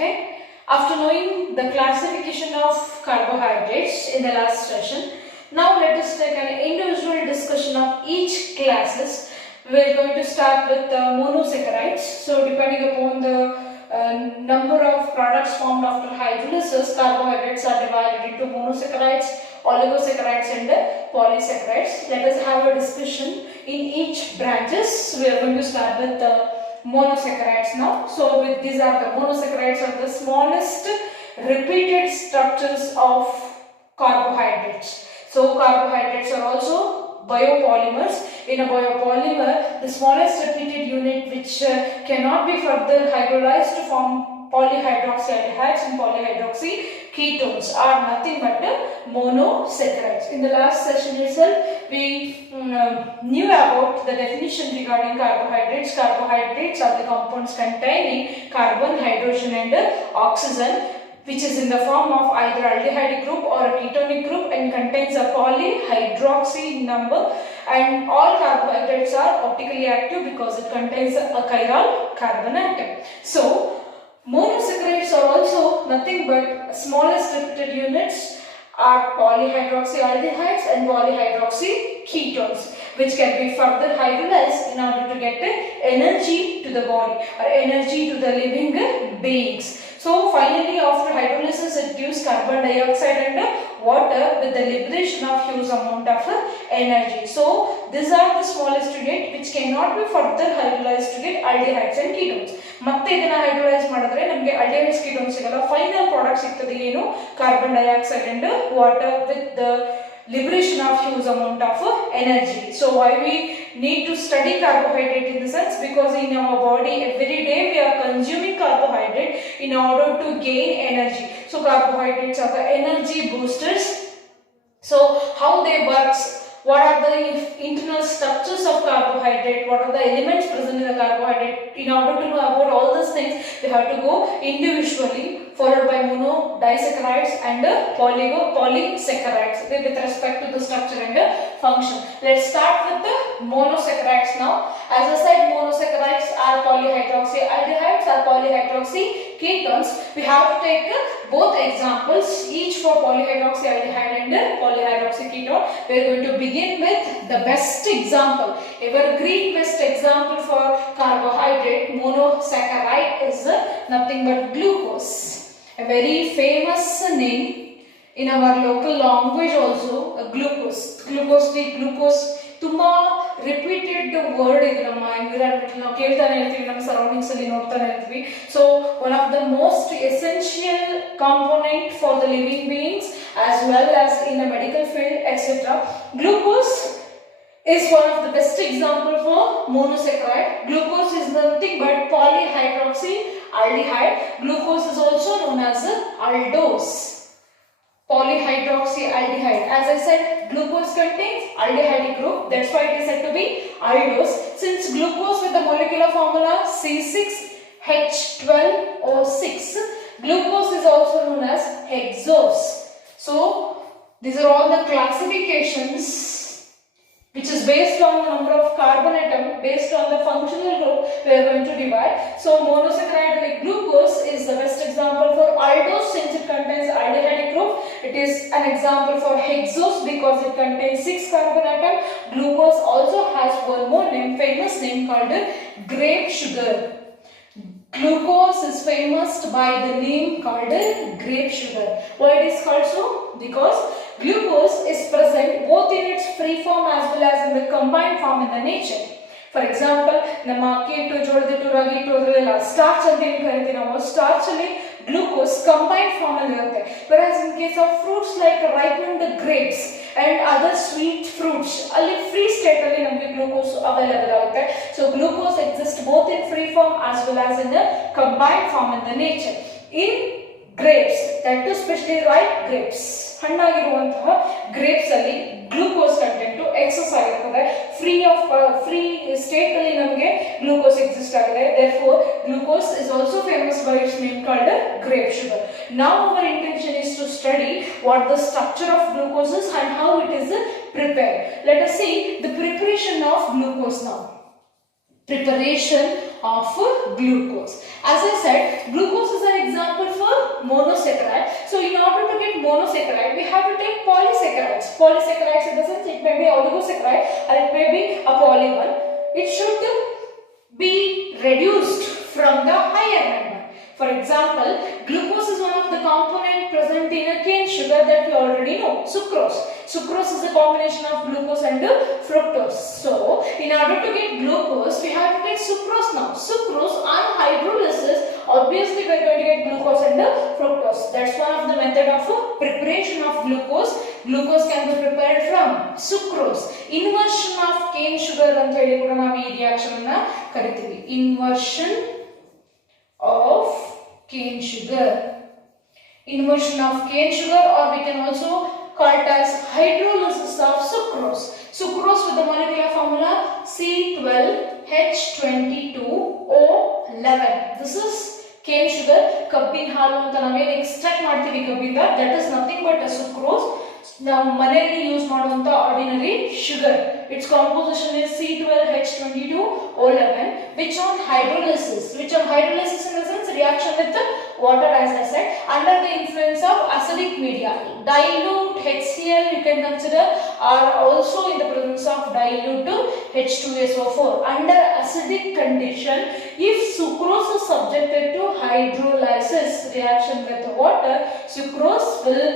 Okay. After knowing the classification of carbohydrates in the last session, now let us take an individual discussion of each classes. We are going to start with monosaccharides. So depending upon the number of products formed after hydrolysis, carbohydrates are divided into monosaccharides, oligosaccharides and polysaccharides. Let us have a discussion in each branches. We are going to start with monosaccharides now. So with these are the monosaccharides are the smallest repeated structures of carbohydrates. So carbohydrates are also biopolymers. In a biopolymer, the smallest repeated unit which cannot be further hydrolyzed to form polyhydroxyaldehydes and polyhydroxyketones are nothing but monosaccharides. In the last session itself, we knew about the definition regarding carbohydrates. Carbohydrates are the compounds containing carbon, hydrogen and oxygen, which is in the form of either aldehyde group or a ketonic group and contains a polyhydroxy number, and all carbohydrates are optically active because it contains a chiral carbon atom. So monosaccharides are also nothing but smallest repeated units are polyhydroxyaldehydes and polyhydroxyketones, which can be further hydrolyzed in order to get energy to the body or energy to the living beings. So finally, after hydrolysis, it gives carbon dioxide and water with the liberation of huge amount of energy. So these are the smallest unit which cannot be further hydrolyzed to get aldehydes and ketones. ಮತ್ತೆ ಇದನ್ನ hydrolyse ಮಾಡಿದ್ರೆ ನಮಗೆ aldehydes ketones ಸಿಗಲ್ಲ. Final product ಸಿಗ್ತದೆ ಏನು? Carbon dioxide and water with the liberation of huge amount of energy. So why we need to study carbohydrate in the sense? Because in our body every day we are consuming carbohydrate in order to gain energy. So carbohydrates are the energy boosters. So how they work? What are the internal structures of carbohydrate? What are the elements present in the carbohydrate? In order to know about all these things, we have to go individually, followed by monodisaccharides and polysaccharides with respect to the structure and function. Let's start with the monosaccharides now. As I said, monosaccharides are polyhydroxyaldehydes or polyhydroxyketones. We have to take both examples, each for polyhydroxyaldehyde and polyhydroxyketone. We are going to begin with the best example, evergreen best example for carbohydrate monosaccharide is nothing but glucose. A very famous name in our local language also, glucose ತುಂಬಾ repeated word ಇದು ನಮ್ಮ environment ನಾವು ಕೇಳ್ತಾನೆ ಇರ್ತೀವಿ, ನಮ್ಮ surroundings ಅಲ್ಲಿ ನೋಡ್ತಾನೆ ಇರ್ತೀವಿ. So one of the most essential component for the living beings as well as in a medical field etcetera. Glucose is one of the best example for monosaccharide. Glucose is nothing but polyhydroxyaldehyde. Glucose is also known as aldose. Polyhydroxyaldehyde. As I said, glucose contains aldehyde group. That's why it is said to be aldose. Since glucose with the molecular formula C6H12O6, glucose is also known as hexose. So these are all the classifications which is based on the number of carbon atom, based on the functional group we are going to divide. So monosaccharide like glucose is the best example for aldose since it contains aldehyde group. It is an example for hexose because it contains 6 carbon atom. Glucose also has one more name, famous name called grape sugar. Glucose is famous by the name called grape sugar. Why it is called so? Because glucose is present both in its free form as well as in the combined form in the nature. For example, ನಮ್ಮ ಅಕ್ಕಿ ಹಿಟ್ಟು, ಜೋಳದ ಹಿಟ್ಟು, ರಾಗಿ ಹಿಟ್ಟು ಅದರಲ್ಲೆಲ್ಲ starch ಅಂತ ಏನು ಕರಿತೀವಿ ನಾವು, ಸ್ಟಾರ್ಚ್ ಅಲ್ಲಿ ಗ್ಲೂಕೋಸ್ ಕಂಬೈನ್ಡ್ ಫಾರ್ಮ್ ಅಲ್ಲಿ ಇರುತ್ತೆ. Whereas in case of fruits like ripened grapes and other sweet fruits, ಅಲ್ಲಿ ಫ್ರೀ ಸ್ಟೇಟ್ ಅಲ್ಲಿ ನಮಗೆ ಗ್ಲೂಕೋಸ್ ಅವೈಲೇಬಲ್ ಆಗುತ್ತೆ. So glucose exists both in free form as well as in the combined form in the nature. In grapes, that too especially ripe grapes, ಹಣ್ಣಾಗಿರುವಂತಹ grapes ಅಲ್ಲಿ glucose content excess ಆಗಿರ್ತದೆ. Free state ಅಲ್ಲಿ ನಮಗೆ glucose exist ಆಗಿದೆ. therefore glucose is also famous by its name called grape sugar. Now our intention is to study what the structure of glucose is and how it is prepared. Let us see the preparation of glucose now. Preparation of glucose. As I said, glucose is an example for monosaccharide. So in order to get monosaccharide, we have to take polysaccharides. Polysaccharides in the sense it may be oligosaccharide or it may be a poly one. It should be reduced from the higher number. For example, glucose is one of the components present in a cane sugar that we already know, sucrose. Sucrose is a combination of glucose and fructose. So, in order to get glucose, we have to take sucrose now. Sucrose on hydrolysis, obviously we are going to get glucose and fructose. That's one of the method of preparation of glucose. Glucose can be prepared from sucrose. Inversion of cane sugar anta heli kuda navu ee reaction anna karitivi. Inversion of cane sugar. Inversion of cane sugar, or we can also call it as hydrolysis of sucrose. Sucrose with the molecular formula C12H22O11. This is cane sugar. Kabbin halu anta navenu extract ಮಾಡ್ತೀವಿ ಕಬ್ಬಿಂದ. That is nothing but a sucrose. Now ಮನೆಯಲ್ಲಿ use ಮಾಡುವಂತ ordinary sugar. Its composition is C12H22O11, which on hydrolysis in the sense reaction with the water, as I said, under the influence of acidic media. Dilute HCl you can consider, or also in the presence of dilute H2SO4. Under acidic condition, if sucrose is subjected to hydrolysis reaction with water, sucrose will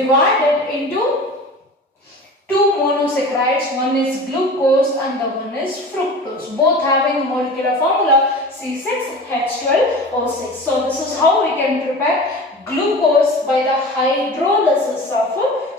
divide it into two monosaccharides. One is glucose and the one is fructose, both having a molecular formula C6H12O6. So this is how we can prepare glucose by the hydrolysis of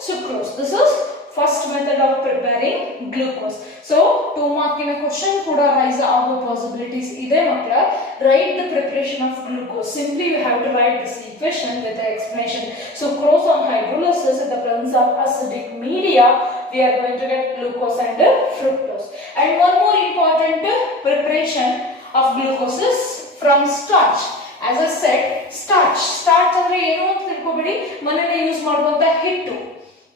sucrose. This is first method of preparing glucose. So 2 mark in a question kuda rise ago possibilities ide makla. Write the preparation of glucose. Simply you have to write this equation with the explanation. Sucrose on hydrolysis in the presence of acidic media, we are going to get glucose and fructose. And one more important preparation of glucose is from starch. As I said, starch andre enu anta tilkobidi, manene use maduvanta hittu.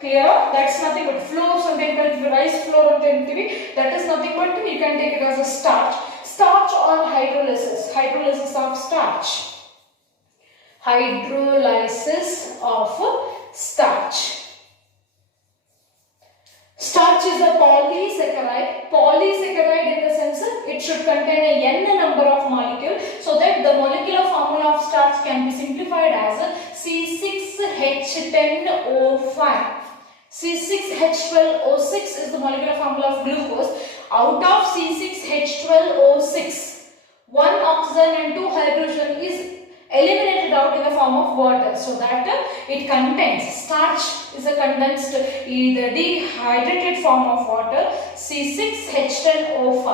Clear? That's nothing but flour, something called rice flour anta antivi. That is nothing but you can take it as a starch. Starch on hydrolysis. Hydrolysis of starch. Hydrolysis of starch. Starch is a polysaccharide. Polysaccharide in the sense it should contain a n number of molecules, so that the molecular formula of starch can be simplified as C6H10O5. C6H12O6 is the molecular formula of glucose. Out of C6H12O6, 1 oxygen and 2 hydrogen is eliminated out in the form of water, so that it contains, starch is a condensed, the dehydrated form of water. C6H10O5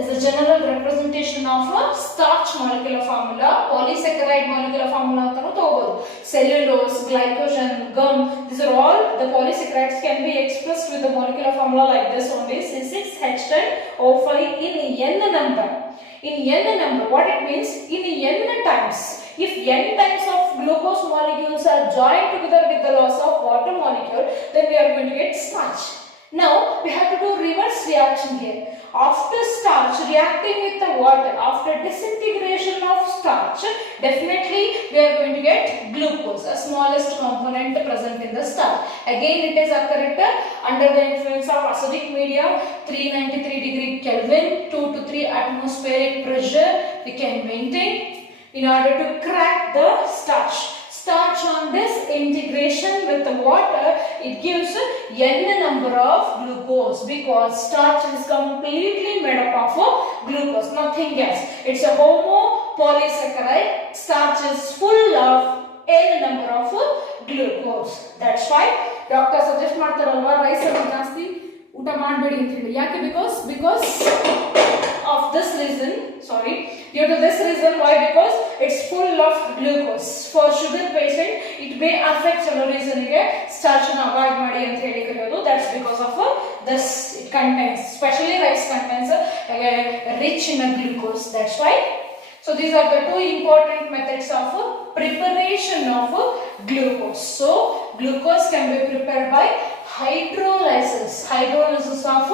is a general representation of a starch molecular formula. Polysaccharide molecular formula antanu tagobodu. Cellulose, glycogen, gum, these are all the polysaccharides can be expressed with the molecular formula like this only, C6H10O5 in n number. In n number, what it means? In n times. If n times of glucose molecules are joined together with the loss of water molecule, then we are going to get starch. Now we have to do reverse reaction here. After starch reacting with the water, after disintegration of starch, definitely we are going to get glucose, a smallest component present in the starch. Again it is occurred under the influence of acidic media, 393 degree Kelvin, 2 to 3 atmospheric pressure we can maintain in order to crack the starch. Starch on this integration with the water, it gives n number of glucose, because starch is completely made up of glucose, nothing else. It's a homopolysaccharide. Starch is full of n number of glucose. That's why doctor suggest ಮಾಡ್ತಾರಲ್ವಾ rice ಅನ್ನು ಜಾಸ್ತಿ ಊಟ ಮಾಡಬೇಡಿ ಅಂತ ಹೇಳಿ. ಯಾಕೆ? because of this reason, due to this reason. Why? Because it's full of glucose. For sugar patient it may affect some reason ಗೆ starch ಅನ್ನು avoid ಮಾಡಿ ಅಂತ ಹೇಳಿ ಕರೆಯೋದು. That's because of this, it contains, especially rice contains rich in glucose. That's why. So these are the two important methods of preparation of glucose. So glucose can be prepared by hydrolysis of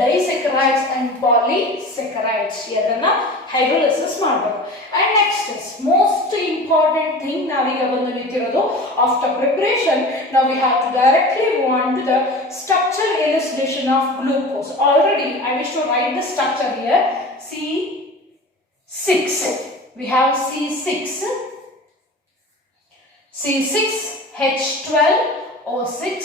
disaccharides and polysaccharides. Yadana hydrolysis ಮಾಡಬೇಕು. And next is most important thing ನಾವೀಗ ಬಂದು ನಿಂತಿರೋದು after preparation. Now we have to directly move on to the structure elucidation of glucose. Already I wish to write the structure here. C6. We have C6 H12O6.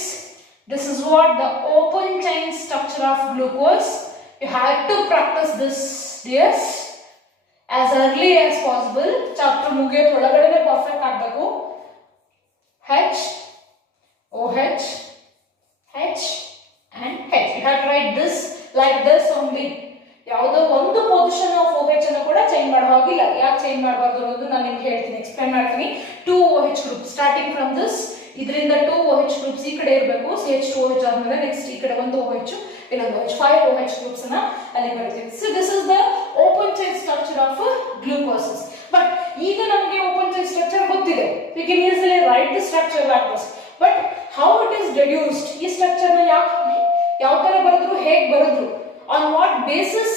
This is what the open chain structure of glucose. You have to practice this, dears, as early as possible. Chapter ಮುಗಿಯೋದು ಒಳಗಡೆ perfect ಆಗಬೇಕು. H, OH, H and H. You have to write this like this only. ಯಾವುದೋ ಒಂದು position of OH ಅನ್ನು ಕೂಡ change ಮಾಡೋ ಹಾಗಿಲ್ಲ. ಯಾಕೆ change ಮಾಡಬಾರ್ದು ಅನ್ನೋದು ನಾನು ನಿಮ್ಗೆ ಹೇಳ್ತೀನಿ, ಎಕ್ಸ್ಪ್ಲೇನ್ ಮಾಡ್ತೀನಿ. 2 OH group starting from this, ಇದರಿಂದ 2 OH ಗ್ರೂಪ್ಸ್ ಈ ಕಡೆ ಇರಬೇಕು. CH2OH ಆದ್ಮೇಲೆ ನೆಕ್ಸ್ಟ್ ಈ ಕಡೆ ಒಂದು OH, ಇನ್ನೊಂದು OH, 5 OH ಗ್ರೂಪ್ಸ್ ಅನ್ನ ಅಲ್ಲಿ ಬರ್ತೀವಿ. So this is the open chain structure of glucoses. But ಈಗ ನಮಗೆ ಓಪನ್ ಚೈನ್ ಸ್ಟ್ರಕ್ಚರ್ ಗೊತ್ತಿದೆ, we can easily write the structure like this. But how it is deduced, ಈ ಸ್ಟ್ರಕ್ಚರ್ ನ ಯಾವ ತರ ಬರೆದ್ರು, ಹೇಗೆ ಬರೆದ್ರು, on what basis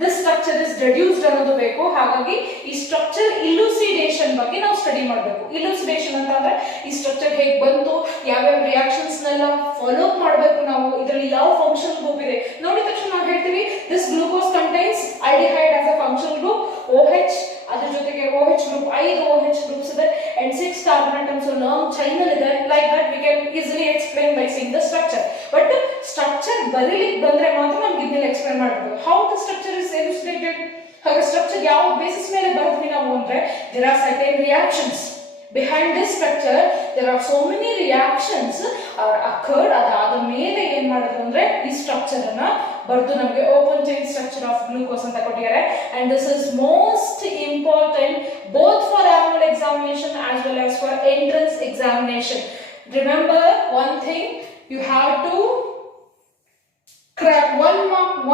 this structure is deduced ಅನ್ನೋದು ಬೇಕು. ಹಾಗಾಗಿ ಈ ಸ್ಟ್ರಕ್ಚರ್ ಇಲುಸಿಡೇಷನ್ ಬಗ್ಗೆ ನಾವು ಸ್ಟಡಿ ಮಾಡಬೇಕು. ಇಲುಸಿಡೇಷನ್ ಅಂತ ಅಂದ್ರೆ ಈ ಸ್ಟ್ರಕ್ಚರ್ ಹೇಗೆ ಬಂತು, ಯಾವ್ಯಾವ ರಿಯಾಕ್ಷನ್ಸ್ ನೆಲ್ಲ ಫಾಲೋ ಅಪ್ ಮಾಡಬೇಕು ನಾವು, ಇದರಲ್ಲಿ ಯಾವ ಫಂಕ್ಷನ್ ಗ್ರೂಪ್ ಇದೆ ನೋಡಿದ ತಕ್ಷಣ ನಾವು ಹೇಳ್ತೀವಿ this glucose contains aldehyde as a function group, OH, ಅದ್ರ ಜೊತೆಗೆ OH ಗ್ರೂಪ್ 5 OH ಗ್ರೂಪ್ಸ್ ಇದೆ and 6 carbon atoms long chain ಅಲ್ಲಿ ಇದೆ. Like that we can easily explain by seeing the structure. But structure ಬರೀಲಿಕ್ಕೆ ಬಂದ್ರೆ ಮಾತ್ರ ನಮ್ಗೆ ಇದನ್ನೆಲ್ಲ ಎಕ್ಸ್ಪ್ಲೇನ್ ಮಾಡಬೇಕು. ಹೌ ದ ಸ್ಟ್ರಕ್ಚರ್ ಇಸ್ ಎಲುಸಿಡೇಟೆಡ್, ಹಾಗೆ ಸ್ಟ್ರಕ್ಚರ್ ಯಾವ ಬೇಸಿಸ್ ಮೇಲೆ ಬರ್ತೀವಿ ನಾವು ಅಂದ್ರೆ there are certain reactions behind this structure. There are so many reactions are occurred. ಅದಾದ ಮೇಲೆ ಏನ್ ಮಾಡೋದು ಅಂದ್ರೆ ಈ ಸ್ಟ್ರಕ್ಚರ್ ಅನ್ನ ಬರ್ದು ನಮಗೆ open chain structure of glucose ಅಂತ ಕೊಟ್ಟಿದ್ದಾರೆ. and this is most important both for annual examination as well as for entrance examination. Remember one thing, you have to crack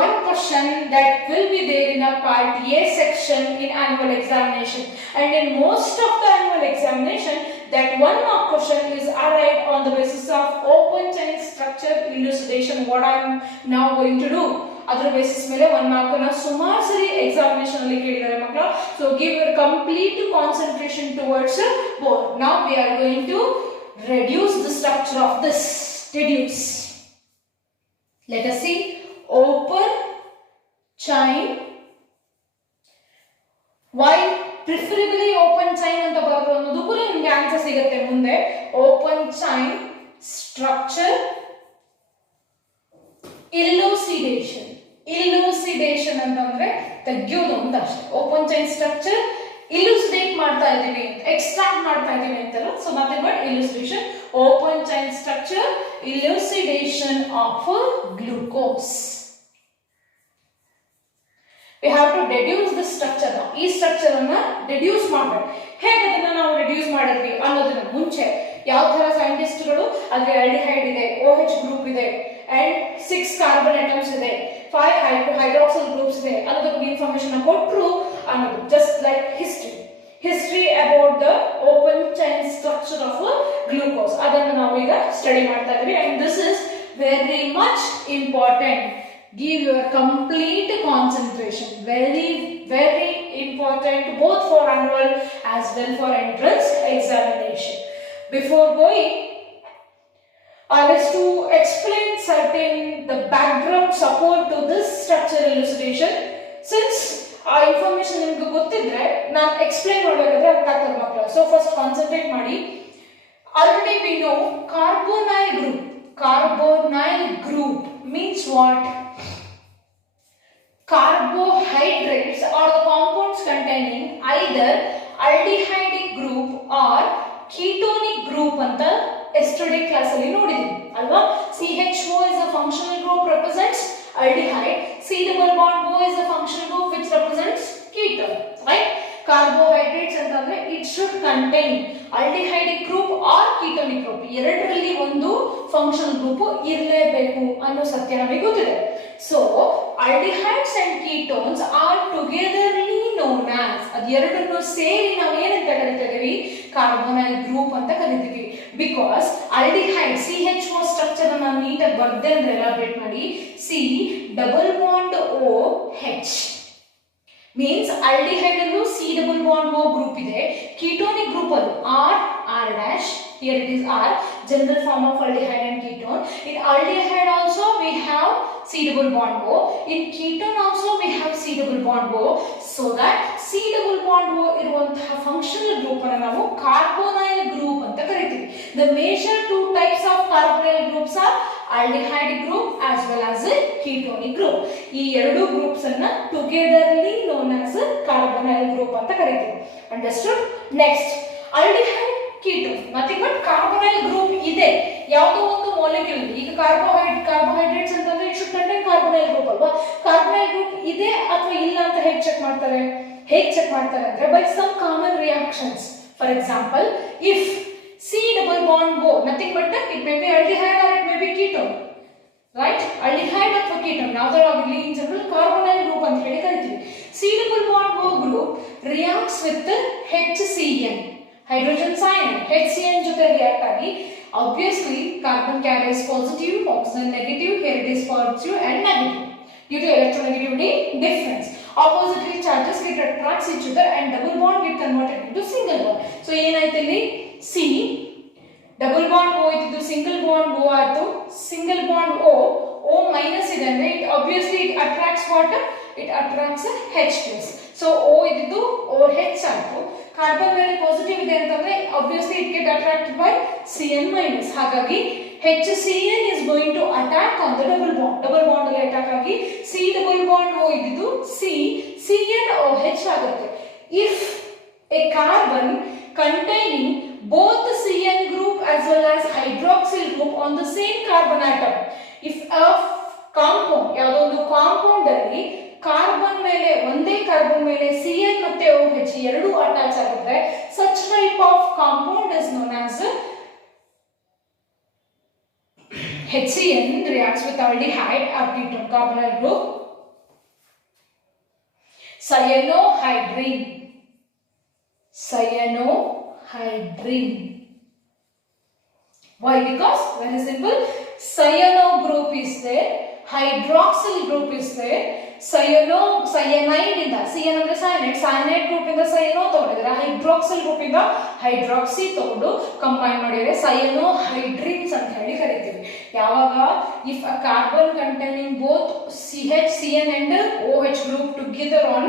one question that will be there in a part A section in annual examination, and in most of the annual examination that 1 mark question is arrived on the basis of open chain structure elucidation. What I am now going to do, ಅದರ basis ಮೇಲೆ 1 mark ಅನ್ನು ಸುಮಾರು ಸರಿ examination ಅಲ್ಲಿ ಕೇಳಿದ್ದಾರೆ ಮಕ್ಕಳ. So give your complete concentration towards board. Now we are going to reduce the structure of this. Reduce. Let us see. Open chain. Why preferably open chain anta bararu annodu ಕೂಡ ನಿಮಗೆ answer ಸಿಗುತ್ತೆ ಮುಂದೆ. Open chain structure elucidation. Elucidation ಅಂತಂದ್ರೆ ತೆಗೆಯೋದು ಅಂತ ಅಷ್ಟೇ. Open chain structure elucidate ಮಾಡ್ತಾ ಇದೀವಿ, ಎಕ್ಸ್ಟ್ರಾಕ್ಟ್ ಮಾಡ್ತಾ ಇದೀವಿ ಅಂತಲ್ಲ. So nothing but elucidation. Open chain structure elucidation of glucose. We have to deduce the structure. now ಈ ಸ್ಟ್ರಕ್ಚರ್ ಅನ್ನ ಡೆಡ್ಯೂಸ್ ಮಾಡಬೇಕು. ಹೇಗೆ ಅದನ್ನ ನಾವು ಡೆಡ್ಯೂಸ್ ಮಾಡಿದ್ವಿ ಅನ್ನೋದನ್ನ ಮುಂಚೆ ಯಾವ ತರ ಸೈಂಟಿಸ್ಟ್ಗಳು ಅಲ್ಲಿ ಆಲ್ಡಿಹೈಡ್ ಇದೆ, OH ಗ್ರೂಪ್ ಇದೆ and 6 ಕಾರ್ಬನ್ ಆಟಮ್ಸ್ ಇದೆ, 5 ಹೈಡ್ರಾಕ್ಸಿಲ್ ಗ್ರೂಪ್ಸ್ ಇದೆ ಅನ್ನೋದ್ರ ಬಗ್ಗೆ ಇನ್ಫಾರ್ಮೇಶನ್ ಕೊಟ್ಟರು ಅನ್ನೋದು. Just like history about the open chain structure of glucose, ಅದನ್ನು ನಾವು ಈಗ ಸ್ಟಡಿ ಮಾಡ್ತಾ ಇದ್ದೀವಿ. and this is very much important. Give your complete concentration. Very very important both for annual as well for entrance examination. Before going, I wish to explain certain the background support to this structure elucidation. Since ಆ information ನಿಮ್ಗೆ ಗೊತ್ತಿದ್ರೆ ನಾನು explain ಮಾಡಬೇಕಾದ್ರೆ ಅರ್ಥ ಆಗ್ತದೆ ಮಕ್ಕಳು. So first concentrate ಮಾಡಿ. Already we know carbonyl group means what? Carbohydrates are the compounds containing either aldehydic group or ketonic group ಅಂತ yesterday class ಅಲ್ಲಿ ನೋಡಿದ್ವಿ ಅಲ್ವಾ. CHO is a functional group, represents aldehyde. C double bond O is a functional group which represents ketone, right? Carbohydrates ಅಂತಂದ್ರೆ it should contain aldehydic group or ketonic group. ಎರಡರಲ್ಲಿ ಒಂದು functional group ಇರಲೇಬೇಕು ಅನ್ನೋ ಸತ್ಯ ನಮಗೆ ಗೊತ್ತಿದೆ. So aldehydes and ketones are togetherly known as, ಅದು ಎರಡನ್ನು ಸೇರಿ ನಾವು ಏನಂತ ಕರಿತೀವಿ, ಕಾರ್ಬೊನೈಲ್ ಗ್ರೂಪ್ ಅಂತ ಕರಿತೀವಿ. ಬಿಕಾಸ್ ಆಲ್ಡಿಹೈಡ್ CH4 ಸ್ಟ್ರಕ್ಚರ್ ಅನ್ನು ನೀಟಾಗಿ ಬರ್ದೆ ಅಂದ್ರೆ ಎಲಾಬ್ರೇಟ್ ಮಾಡಿ, C double bond OH means aldehyde allu C double bond O group ಇದೆ, ketonic group allu R dash, here it is R, general form of aldehyde and ketone. In aldehyde also we have C double bond O, in ketone also we have C double bond O, so that C double bond O iruvanತಹ functional group ಅನ್ನು ನಾವು carbonyl group ಅಂತ ಕರೀತೀವಿ. The major two types of carbonyl groups are aldehyde group as well as a ketonic group. ಈ ಎರಡು groups ಅನ್ನ togetherly known as carbonyl group ಅಂತ ಕರೀತೀವಿ. Understood? Next, aldehyde ketone nothing but carbonyl group ಇದೆ ಯಾವುದೋ ಒಂದು ಮಾಲಿಕ್ಯೂಲ್. ಈಗ carbohydrates ಅಂತಂದ್ರೆ it should contain carbonyl group ಅಲ್ವಾ. carbonyl group ಇದೆ ಅಥವಾ ಇಲ್ಲ ಅಂತ ಹೇಗೆ ಚೆಕ್ ಮಾಡ್ತಾರೆ ಅಂದ್ರೆ by some common reactions. For example, if C double bond O, nothing but it may be aldehyde or it may be ketone, right? Aldehyde ಅಥವಾ ketone ಯಾವುದಾದ್ರೂ in general carbonyl group ಅಂತ ಹೇಳಿ ಕರಿತೀವಿ. C double bond O group reacts with HCN, hydrogen cyanide. HCN ಜೊತೆ react ಆಗಿ obviously carbon carries positive, oxygen negative, here it is positive and negative due to electronegativity difference. Oppositely charges get attracts each other and double bond get converted into single bond. So ಏನಾಯ್ತು ಇಲ್ಲಿ, C double bond O ಇದ್ದು single bond O ಆಯ್ತು, single bond O minus ಇದೆ ಅಂದ್ರೆ it obviously it attracts what, it attracts H plus. So O ಇದ್ದು OH ಆಯ್ತು. Carbon ಮೇಲೆ positive ಇದೆ ಅಂತಂದ್ರೆ obviously it get attracted by Cn minus. ಹಾಗಾಗಿ HCN is going to attack on the double bond ಅಲ್ಲಿ attack ಆಗಿ C double bond O ಇದ್ದು CnOH ಆಗುತ್ತೆ. If a carbon containing both the Cn group as well as hydroxyl group on the same carbon atom, if a compound ಯಾವುದೋ ಒಂದು compound ಅಲ್ಲಿ carbon ಮೇಲೆ ಒಂದೇ carbon ಮೇಲೆ Cn ಮತ್ತೆ OH ಎರಡು ಅಟ್ಯಾಚ್ ಆಗಿದ್ರೆ such type of compound is known as HCN reacts with aldehyde or ketone carbonyl group. Cyanohydrine. Why? Because very simple, cyano group is there, hydroxyl group is there. Cyanide ಇಂದ Cn ಅಂದ್ರೆ cyanide group ಇಂದ cyano ತಗೊಂಡಿದ್ರೆ, hydroxyl group ಇಂದ hydroxy ತಗೊಂಡು combine ಮಾಡಿದ್ರೆ cyanohydrines ಅಂತ ಹೇಳಿ ಕರೀತೀವಿ. ಯಾವಾಗ if a carbon containing both Cn and OH group together on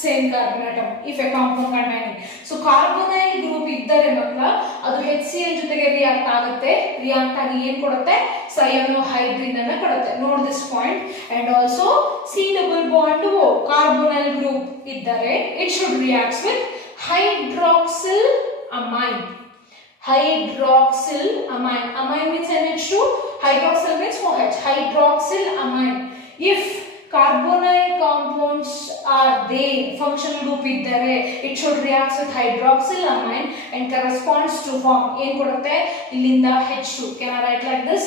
same carbon atom, if a compound containing, so carbonyl group ಇದ್ದರೆ ಮಾತ್ರ ಅದು HCN ಜೊತೆಗೆ ರಿಯಾಕ್ಟ್ ಆಗುತ್ತೆ, ರಿಯಾಕ್ಟ್ ಆಗಿ ಏನು ಕೊಡುತ್ತೆ, cyanohydrine ಅನ್ನು ಕೊಡುತ್ತೆ. Note this point. And also C double bond O carbonyl group ಇದ್ದರೆ it should react with hydroxyl amine. Amine means NH2, hydroxyl means OH. Hydroxyl amine. If carbonyl compounds are there, functional group iddare, it should react with hydroxyl amine and corresponds to form ಏನು ಕೊಡುತ್ತೆ, ಇಲ್ಲಿಂದ H2. Can I write like this?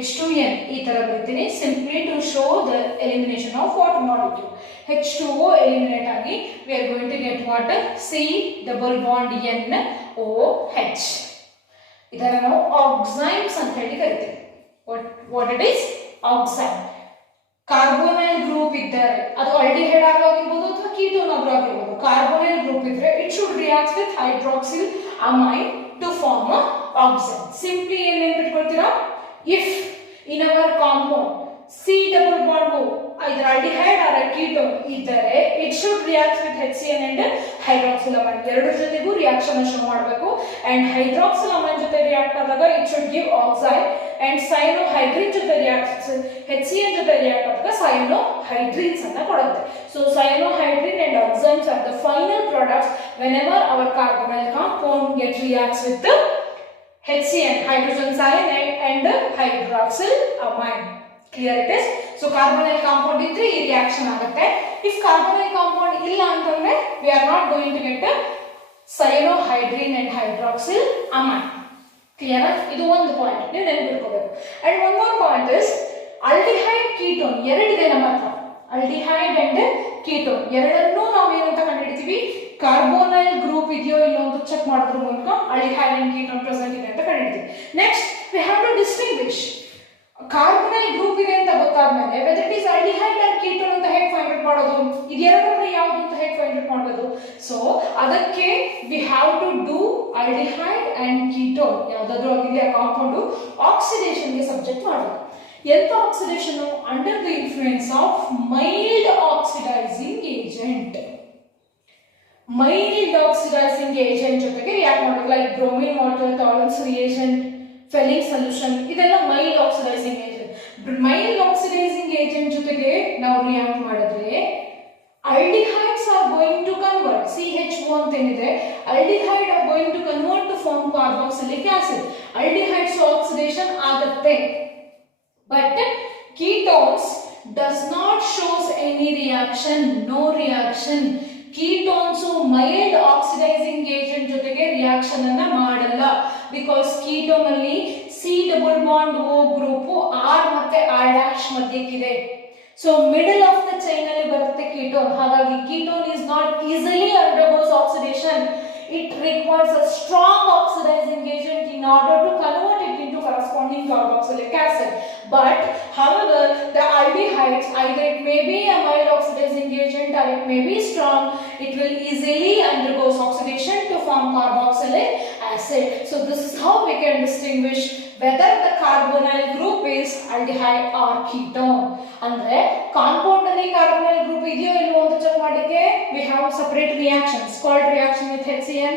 H2n ಈ ತರ ಬರೀತೀನಿ, simply to show the elimination of what molecule. H2O eliminate ಆಗಿ we are going to get what, C double bond N OH. ಇದನ್ನ ನಾವು oximes ಅಂತ ಹೇಳಿ ಕರಿತೀವಿ. What it is? Oxime. Carbonyl group ಇದ್ದರೆ ಅದು ಆಲ್ಡಿಹೈಡ್ ಆಗಿರಬಹುದು ಅಥವಾ ಕೀಟೋನ್ ಆಗಿರಬಹುದು. ಕಾರ್ಬೋನೈಲ್ ಗ್ರೂಪ್ ಇದ್ರೆ it should react with hydroxyl amine to form a oxime. Simply ಏನು ನೆನಪಿಟ್ಕೊಳ್ತೀರಾ, if in our compound C double bond O either aldehyde or a ketone ಇದ್ದರೆ it should react with HCN and hydroxyl amine. ಎರಡರ ಜೊತೆಗೂ reaction show ಮಾಡಬೇಕು. and hydroxyl amine ಜೊತೆ react ಆದಾಗ it should give oxide and cyanohydrine ಜೊತೆ react, HCN ಜೊತೆ react ಆದಾಗ cyanohydrines ಅನ್ನು ಕೊಡುತ್ತೆ. so cyanohydrine and oximes are the final products whenever our carbonyl compound get reacts with the HCN, hydrogen cyanide and hydroxyl amine. Clear it is? So carbonyl compound ಇದ್ರೆ ಈ reaction ಆಗುತ್ತೆ. if carbonyl compound ಇಲ್ಲ ಅಂತಂದ್ರೆ we are not going to get a cyanohydrine and hydroxyl amine. Clear? ಇದು ಒಂದು point ನೀವು ನೆನಪಿಟ್ಕೋಬೇಕು. and one more point is aldehyde ketone ಎರಡಿದೆ ನಮ್ಮ ಹತ್ರ, aldehyde and ಕೀಟೋನ್. ಎರಡನ್ನೂ ನಾವು ಏನಂತ ಕಂಡುಹಿಡಿತೀವಿ, ಕಾರ್ಬೋನೈಲ್ ಗ್ರೂಪ್ ಇದೆಯೋ ಇಲ್ಲೋ ಅಂತ ಚೆಕ್ ಮಾಡೋದ್ರ ಮೂಲಕ ಆಲ್ಡಿಹೈಡ್ ಅಂಡ್ ಕೀಟೋನ್ ಪ್ರೆಸೆಂಟ್ ಇದೆ ಅಂತ ಕಂಡುಹಿಡಿತೀವಿ. Next we have to distinguish. Carbonyl group ಇದೆ ಅಂತ ಗೊತ್ತಾದ್ಮೇಲೆ whether it is aldehyde and ketone ಅಂತ ಹೇಗೆ ಫೈಂಡ್ ಔಟ್ ಮಾಡೋದು, ಇದೆರಡರಲ್ಲಿ ಯಾವುದು ಅಂತ ಹೇಗೆ ಫೈಂಡ್ ಔಟ್ ಮಾಡೋದು. ಸೊ ಅದಕ್ಕೆ we have to do aldehyde and ketone ಯಾವುದಾದ್ರೂ ಆಗಿದೆ ಆ ಕಾಂಪೌಂಡ್ ಆಕ್ಸಿಡೇಷನ್ಗೆ ಸಬ್ಜೆಕ್ಟ್ ಮಾಡೋದು. ಎಂತ oxidation? Under the influence of mild oxidising agent. Mild oxidising agent ಜೊತೆಗೆ ರಿಯಾಕ್ಟ್ ಮಾಡೋದು. Like bromine water, Tollens reagent, ಫೆಲಿಂಗ್ solution, ಇದೆಲ್ಲ mild oxidising agent. Mild oxidising agent ಜೊತೆಗೆ ನಾವು ರಿಯಾಕ್ಟ್ ಮಾಡಿದ್ರೆ aldehydes are going to convert, CH2 ಅಂತ ಏನಿದೆ, aldehyde are going to convert to form carboxylic acid. aldehydes oxidation ಆಗುತ್ತೆ. But ketones does not shows any reaction, no reaction. ketones mild oxidizing agent ಜೊತೆಗೆ reaction ಅನ್ನ ಮಾಡಲ್ಲ. Because ketone ಅಲ್ಲಿ C double bond O group R ಮತ್ತೆ R dash ಮಧ್ಯಕ್ಕಿದೆ. So middle of the chain ಅಲ್ಲಿ ಬರುತ್ತೆ ketone. ಹಾಗಾಗಿ ketone is not easily undergoes oxidation. It requires a strong oxidizing agent in order to convert it into corresponding carboxylic acid. But however, the aldehydes, either it may be a mild oxidizing agent or it may be strong, it will easily undergo oxidation to form carboxylic acid. So this is how we can distinguish whether the carbonyl group is aldehyde or ketone. Andre compound alli carbonyl group ಇದೆಯೋ ಇಲ್ಲವೋ ಅಂತ check ಮಾಡಲಿಕ್ಕೆ we have separate reactions called reaction with HCl,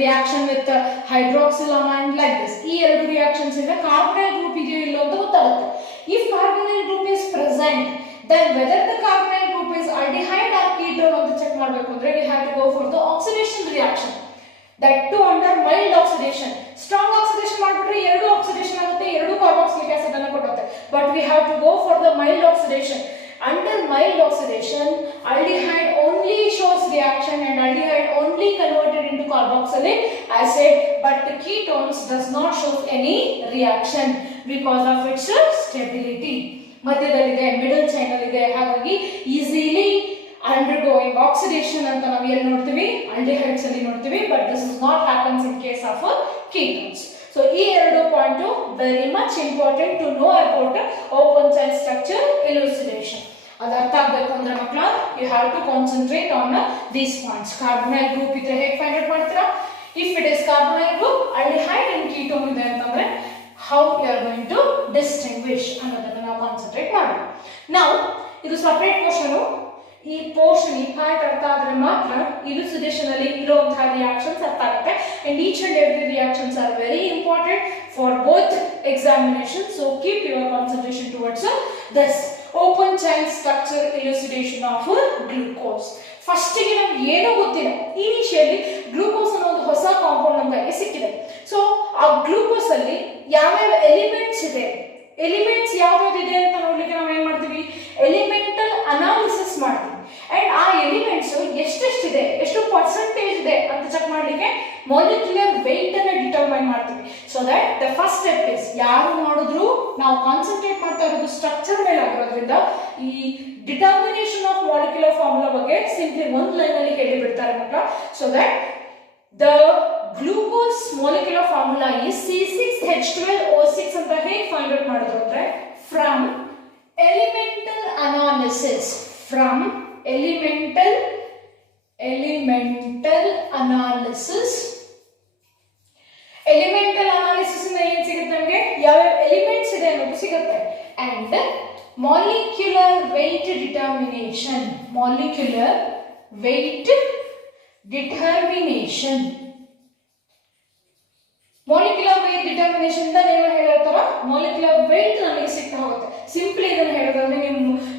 reaction with hydroxyl amine, like this. ಈ ಎರಡು reactions ಇಂದ carbonyl group ಇದೆಯೋ ಇಲ್ಲವೋ ಅಂತ ಗೊತ್ತಾಗುತ್ತೆ. If carbonyl group is present, then whether the carbonyl group is aldehyde or ketone ಅಂತ check ಮಾಡಬೇಕು ಅಂದ್ರೆ we have to go for the oxidation reaction. That too under mild oxidation. Strong oxidation ಮಾಡಿಬಿಟ್ರೆ ಎರಡು oxidation ಆಗುತ್ತೆ, ಎರಡು carboxylic acid ಅನ್ನು ಕೊಡುತ್ತೆ. But we have to go for the mild oxidation. Under mild oxidation, aldehyde only shows reaction and aldehyde only converted into carboxylic acid, but the ketones does not show any reaction because of its stability. ಮಧ್ಯದಲ್ಲಿದೆ, middle chain ಅಲ್ಲಿ ಇದೆ, ಹಾಗಾಗಿ easily undergoing oxidation ಅಂತ ನಾವು ಎಲ್ಲಿ ನೋಡ್ತೀವಿ, aldehydes ಅಲ್ಲಿ ನೋಡ್ತೀವಿ. But this is not happens in case of ketones. So ಈ ಎರಡು point very much important to know about open chain structure elucidation. ಅದು ಅರ್ಥ ಆಗಬೇಕು ಅಂದ್ರೆ ಮಕ್ಕಳ you have to concentrate on these points. carbonyl group ಇದ್ರೆ ಹೇಗೆ ಫೈಂಡ್ ಔಟ್ ಮಾಡ್ತೀರಾ? If it is carbonyl group, aldehyde and ketone ಇದೆ ಅಂತಂದ್ರೆ how you are going to distinguish ಅನ್ನೋದನ್ನ ನಾವು ಕಾನ್ಸಂಟ್ರೇಟ್ ಮಾಡೋಣ. Now ಇದು ಸಪರೇಟ್ ಕ್ವೆಶ್ಚನ್. ಈ ಪೋರ್ಷನ್ ಈ ಪಾರ್ಟ್ ಅರ್ಥ ಆದ್ರೆ ಮಾತ್ರ ಇಲುಸಿಡೇಷನ್ ಅಲ್ಲಿ ಇರುವಂತಹ ರಿಯಾಕ್ಷನ್ಸ್ ಅರ್ಥ ಆಗುತ್ತೆ. And each and every reactions are very important for both examination. So keep your concentration towards this open chain structure elucidation of glucose. First ಗೆ ನಮ್ಗೆ ಏನೂ ಗೊತ್ತಿಲ್ಲ. ಇನಿಷಿಯಲಿ ಗ್ಲೂಕೋಸ್ ಅನ್ನೋ ಒಂದು ಹೊಸ ಕಾಂಪೌಂಡ್ ನಮಗೆ ಸಿಕ್ಕಿದೆ. ಸೊ ಆ ಗ್ಲೂಕೋಸ್ ಅಲ್ಲಿ ಯಾವ್ಯಾವ ಎಲಿಮೆಂಟ್ಸ್ ಇದೆ, ಎಲಿಮೆಂಟ್ಸ್ ಯಾವ್ಯಾವ್ದಿದೆ ಅಂತ ನೋಡ್ಲಿಕ್ಕೆ ನಾವು ಏನ್ ಮಾಡ್ತೀವಿ, ಎಲಿಮೆಂಟಲ್ ಅನಾಲಿಸಿಸ್ ಮಾಡ್ತೀವಿ. ಅಂಡ್ ಆ ಎಲಿಮೆಂಟ್ಸ್ ಎಷ್ಟೆಷ್ಟಿದೆ, ಎಷ್ಟು ಪರ್ಸೆಂಟೇಜ್ ಇದೆ ಅಂತ ಚೆಕ್ ಮಾಡ್ಲಿಕ್ಕೆ ಮಾಲಿಕ್ಯುಲರ್ ವೆಯ್ಟ್ ಅನ್ನ ಡಿಟರ್ಮೈನ್ ಮಾಡ್ತೀವಿ. So that the first step is, ಯಾರು ಮಾಡಿದ್ರು ನಾವು ಕಾನ್ಸಂಟ್ರೇಟ್ ಮಾಡ್ತಾ ಇರೋದು ಸ್ಟ್ರಕ್ಚರ್ ಮೇಲೆ ಆಗಿರೋದ್ರಿಂದ ಈ ಡಿಟರ್ಮಿನೇಷನ್ ಆಫ್ ಮಾಲಿಕ್ಯುಲರ್ ಫಾರ್ಮುಲಾ ಬಗ್ಗೆ ಸಿಂಪ್ಲಿ ಒಂದು ಲೈನ್ ಅಲ್ಲಿ ಹೇಳಿ ಬಿಡ್ತಾರೆ ಮಕ್ಕಳ. So that the glucose molecular formula is C6H12O6 ಅಂತ ಹೇಗೆ ಫೈಂಡ್ ಔಟ್ ಮಾಡಿದ್ರು ಅಂದ್ರೆ from elemental analysis. From elemental analysis ಇಂದ ಏನು ಸಿಗುತ್ತೆ ನಮಗೆ, ಯಾವ ಎಲಿಮೆಂಟ್ಸ್ ಇದೆ ಅನ್ನೋದು ಸಿಗುತ್ತೆ. and molecular weight determination, molecular weight determination. molecular weight determination ಇಂದ ಏನು ಹೇಳ್ತಾರ, molecular weight ನಮಗೆ ಸಿಗ್ತಾ ಹೋಗುತ್ತೆ. ಸಿಂಪ್ಲಿ ಇದನ್ನ ಹೇಳೋದಂದ್ರೆ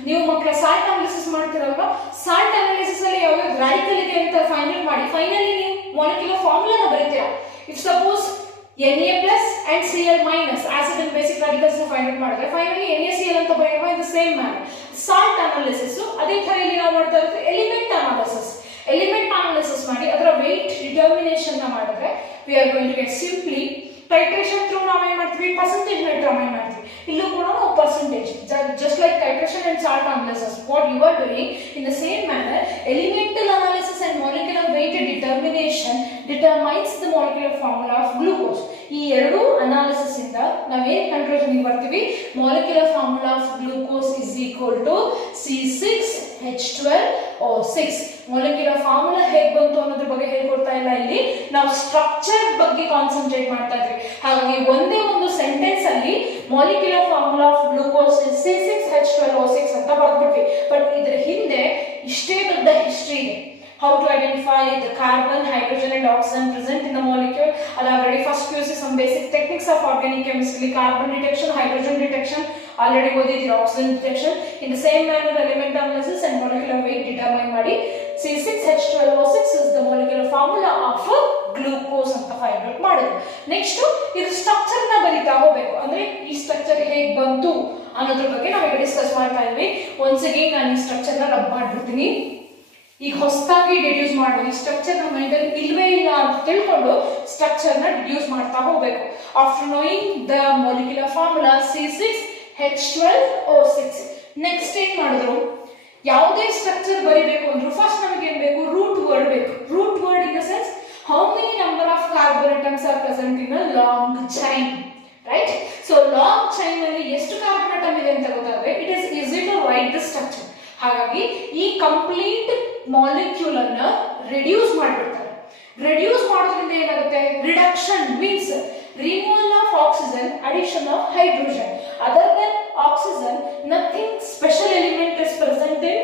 ನೀವು ಮಕ್ಕಳ ಸಾಲ್ಟ್ ಅನಾಲಿಸಿಸ್ ಮಾಡ್ತಿರಲ್ವಾ, ಸಾಲ್ಟ್ ಅನಾಲಿಸಿಸ್ ಅಲ್ಲಿ ಯಾವ್ಯಾವ ರಾಡಿಕಲ್ ಇದೆ ಅಂತ ಫೈಂಡ್ ಔಟ್ ಮಾಡಿ ಫೈನಲಿ ನೀವು ಮಾಲಿಕ್ಯುಲರ್ ಫಾರ್ಮುಲಾನ ಬರೀತೀರಾ. If suppose Na+ and Cl- acid and basic radicals find out ಮಾಡಿದ್ರೆ ಫೈನಲಿ NaCl ಅಂತ ಬರೆಯುವ in the same manner. Salt analysis ಅದೇ ತರ ಇಲ್ಲಿ ನಾವು ಮಾಡ್ತಾ ಇರೋದು ಎಲಿಮೆಂಟ್ ಅನಾಲಿಸಿಸ್ ಮಾಡಿ ಅದರ weight determination ನ ಮಾಡಿದ್ರೆ we are going to get simply titration through ನಾವು ಏನು ಮಾಡ್ತೀವಿ, ಪರ್ಸೆಂಟೇಜ್ ನ ಡಿಟರ್ಮೈನ್ ಮಾಡ್ತೀವಿ. ಇಲ್ಲೂ ಕೂಡ ನಾವು percentage, just like titration and salt analysis. What you are doing in the same manner, elemental analysis and molecular weight determination determines the molecular formula of glucose. ಈ ಎರಡು ಅನಾಲಿಸಿಸ್ ಇಂದ ನಾವೇನು ಕನ್ಕ್ಲೂಷನ್ ಬರ್ತೀವಿ, molecular formula of glucose is equal to C6H12O6. molecular formula ಹೇಗೆ ಬಂತು ಅನ್ನೋದ್ರ ಬಗ್ಗೆ ಹೇಳ್ಕೊಡ್ತಾ ಇಲ್ಲ, ಇಲ್ಲಿ ನಾವು ಸ್ಟ್ರಕ್ಚರ್ ಬಗ್ಗೆ ಕಾನ್ಸಂಟ್ರೇಟ್ ಮಾಡ್ತಾ ಇದ್ವಿ. ಹಾಗಾಗಿ ಒಂದೇ ಒಂದು ಸೆಂಟೆನ್ಸ್ ಅಲ್ಲಿ molecular formula of glucose is C6H12O6 ಅಂತ ಬರ್ದ್ಬಿಟ್ವಿ. ಬಟ್ ಇದ್ರ ಹಿಂದೆ ಇಷ್ಟೇ ದೊಡ್ಡ ಹಿಸ್ಟ್ರಿ ಇದೆ. How to identify the carbon, hydrogen and oxygen present in the molecule. Already first PUC some basic techniques of organic chemistry, carbon detection, hydrogen detection, already ಓದಿದ್ರಿ, oxygen detection. In the same manner, element analysis and molecular weight determine ಮಾಡಿ C6H12O6 is the molecular formula of glucose ಅಂತ find out ಮಾಡಿದ್ರು. Next ಇದು structure ನ ಬರಿತಾ ಹೋಗಬೇಕು. ಅಂದ್ರೆ ಈ structure ಹೇಗೆ ಬಂತು ಅನ್ನೋದ್ರ ಬಗ್ಗೆ ನಾವೀಗ ಡಿಸ್ಕಸ್ ಮಾಡ್ತಾ ಇದ್ವಿ. ಒನ್ಸ್ ಅಗೇನ್ ನಾನು ಈ ಸ್ಟ್ರಕ್ಚರ್ ನ ರಬ್ ಮಾಡ್ಬಿಡ್ತೀನಿ. ಈಗ ಹೊಸದಾಗಿ ಡಿಡ್ಯೂಸ್ ಮಾಡೋದು, ಈ ಸ್ಟ್ರಕ್ಚರ್ ನಮ್ಮ ಮೈಂಡಲ್ಲಿ ಇಲ್ವೇ ಇಲ್ಲ ಅಂತ ತಿಳ್ಕೊಂಡು ಸ್ಟ್ರಕ್ಚರ್ ನ ಡಿಡ್ಯೂಸ್ ಮಾಡ್ತಾ ಹೋಗಬೇಕು. After knowing the molecular formula C6H12O6, next ಏನ್ ಮಾಡಿದ್ರು, ಯಾವುದೇ ಸ್ಟ್ರಕ್ಚರ್ ಬರಿಬೇಕು ಅಂದ್ರು ಫಸ್ಟ್ ನಮಗೆ ಏನ್ ಬೇಕು, ರೂಟ್ ವರ್ಡ್ ಬೇಕು. Root word in the sense how many number of carbon atoms are present in a long chain, right? So long chain ಅಲ್ಲಿ ಎಷ್ಟು ಕಾರ್ಬನ್ ಆಟಮ್ ಇದೆ ಅಂತ ಗೊತ್ತಾದ್ರೆ it is easy to write the structure. ಹಾಗಾಗಿ ಈ complete molecule ಅನ್ನ reduce ಮಾಡಿಬಿಡ್ತಾರೆ. Reduce ಮಾಡೋದ್ರಿಂದ ಏನಾಗುತ್ತೆ, reduction means removal of oxygen, addition of hydrogen. Other then oxygen nothing special element is present in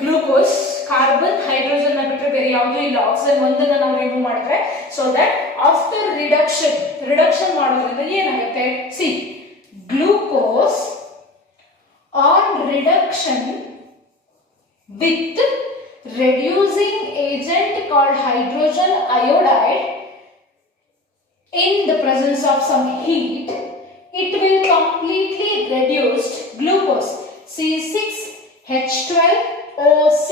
glucose. Carbon hydrogen ಬಿಟ್ಟರೆ ಬೇರೆ ಯಾವುದೂ ಇಲ್ಲ. ಆಕ್ಸಿಜನ್ ಒಂದನ್ನು ನಾವು ರಿಮೂವ್ ಮಾಡಿದ್ರೆ, ಸೊ ದಟ್ ಆಫ್ಟರ್ ರಿಡಕ್ಷನ್ ಮಾಡೋದ್ರಿಂದ ಏನಾಗುತ್ತೆ, C glucose on reduction with reducing agent called hydrogen iodide in the presence of some heat, it will completely reduce glucose C6H12O6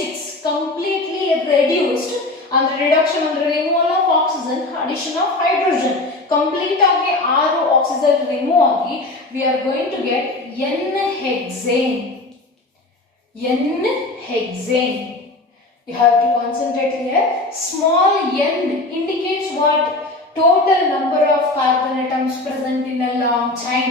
completely reduced, and the reduction on the removal of oxygen, addition of hydrogen, complete ಆಗಿ 6 oxygen remove ಆಗಿ we are going to get N-hexane. N-hexane. You have to concentrate here. Small n indicates what? Total number of carbon atoms present in a long chain.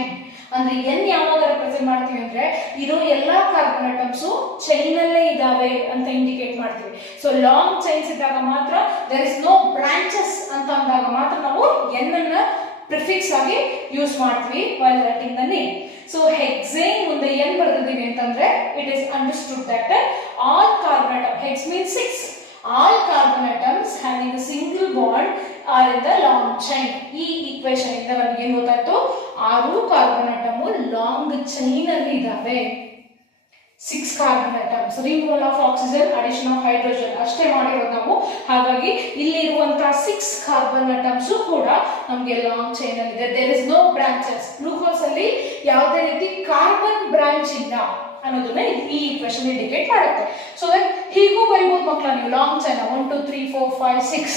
ಅಂದ್ರೆ n ಯಾವಾಗ represent ಮಾಡ್ತೀವಿ ಅಂದ್ರೆ ಇರೋ ಎಲ್ಲಾ carbon atoms chain ಅಲ್ಲೇ ಇದಾವೆ ಅಂತ indicate ಮಾಡ್ತೀವಿ. ಸೊ ಲಾಂಗ್ ಚೈನ್ಸ್ ಇದ್ದಾಗ ಮಾತ್ರ ದೇರ್ ಇಸ್ ನೋ ಬ್ರಾಂಚಸ್ ಅಂತ ಅಂದಾಗ ಮಾತ್ರ ನಾವು n ಅನ್ನ ಪ್ರಿಫಿಕ್ಸ್ ಆಗಿ ಯೂಸ್ ಮಾಡ್ತೀವಿ while writing the name. So hexane ಮುಂದೆ n ಬರೆದಿದ್ದೀವಿ ಅಂತಂದ್ರೆ it is understood that all carbon atom, hex means 6, all carbon atoms having a single bond are in the long chain. ಈ equation ಇಂದ ನಮಗೆ ಏನು ಗೊತ್ತಾಯ್ತು, 6 carbon atom long chain ಅಲ್ಲಿ ಇದಾವೆ. 6 carbon atoms, removal of oxygen, addition of hydrogen ಅಷ್ಟೇ ಮಾಡಿರೋದು ನಾವು. ಹಾಗಾಗಿ ಇಲ್ಲಿ ಇರುವಂತಹ 6 ಕಾರ್ಬನ್ ಅಟಮ್ಸ್ ಕೂಡ ನಮಗೆ ಲಾಂಗ್ ಚೈನ್ ಅಲ್ಲಿ ಇದೆ. There is no branches. Glucose ಅಲ್ಲಿ ಯಾವುದೇ ರೀತಿ ಕಾರ್ಬನ್ ಬ್ರಾಂಚ್ ಇಲ್ಲ ಅನ್ನೋದನ್ನ ಈ ಈಕ್ವೇಷನ್ ಇಂಡಿಕೇಟ್ ಮಾಡುತ್ತೆ. ಸೊ ದಟ್ ಹೀಗೂ ಬರೀಬಹುದು ಮಕ್ಕಳ ನೀವು ಲಾಂಗ್ ಚೈನ್ 1 2 3 4 5 6.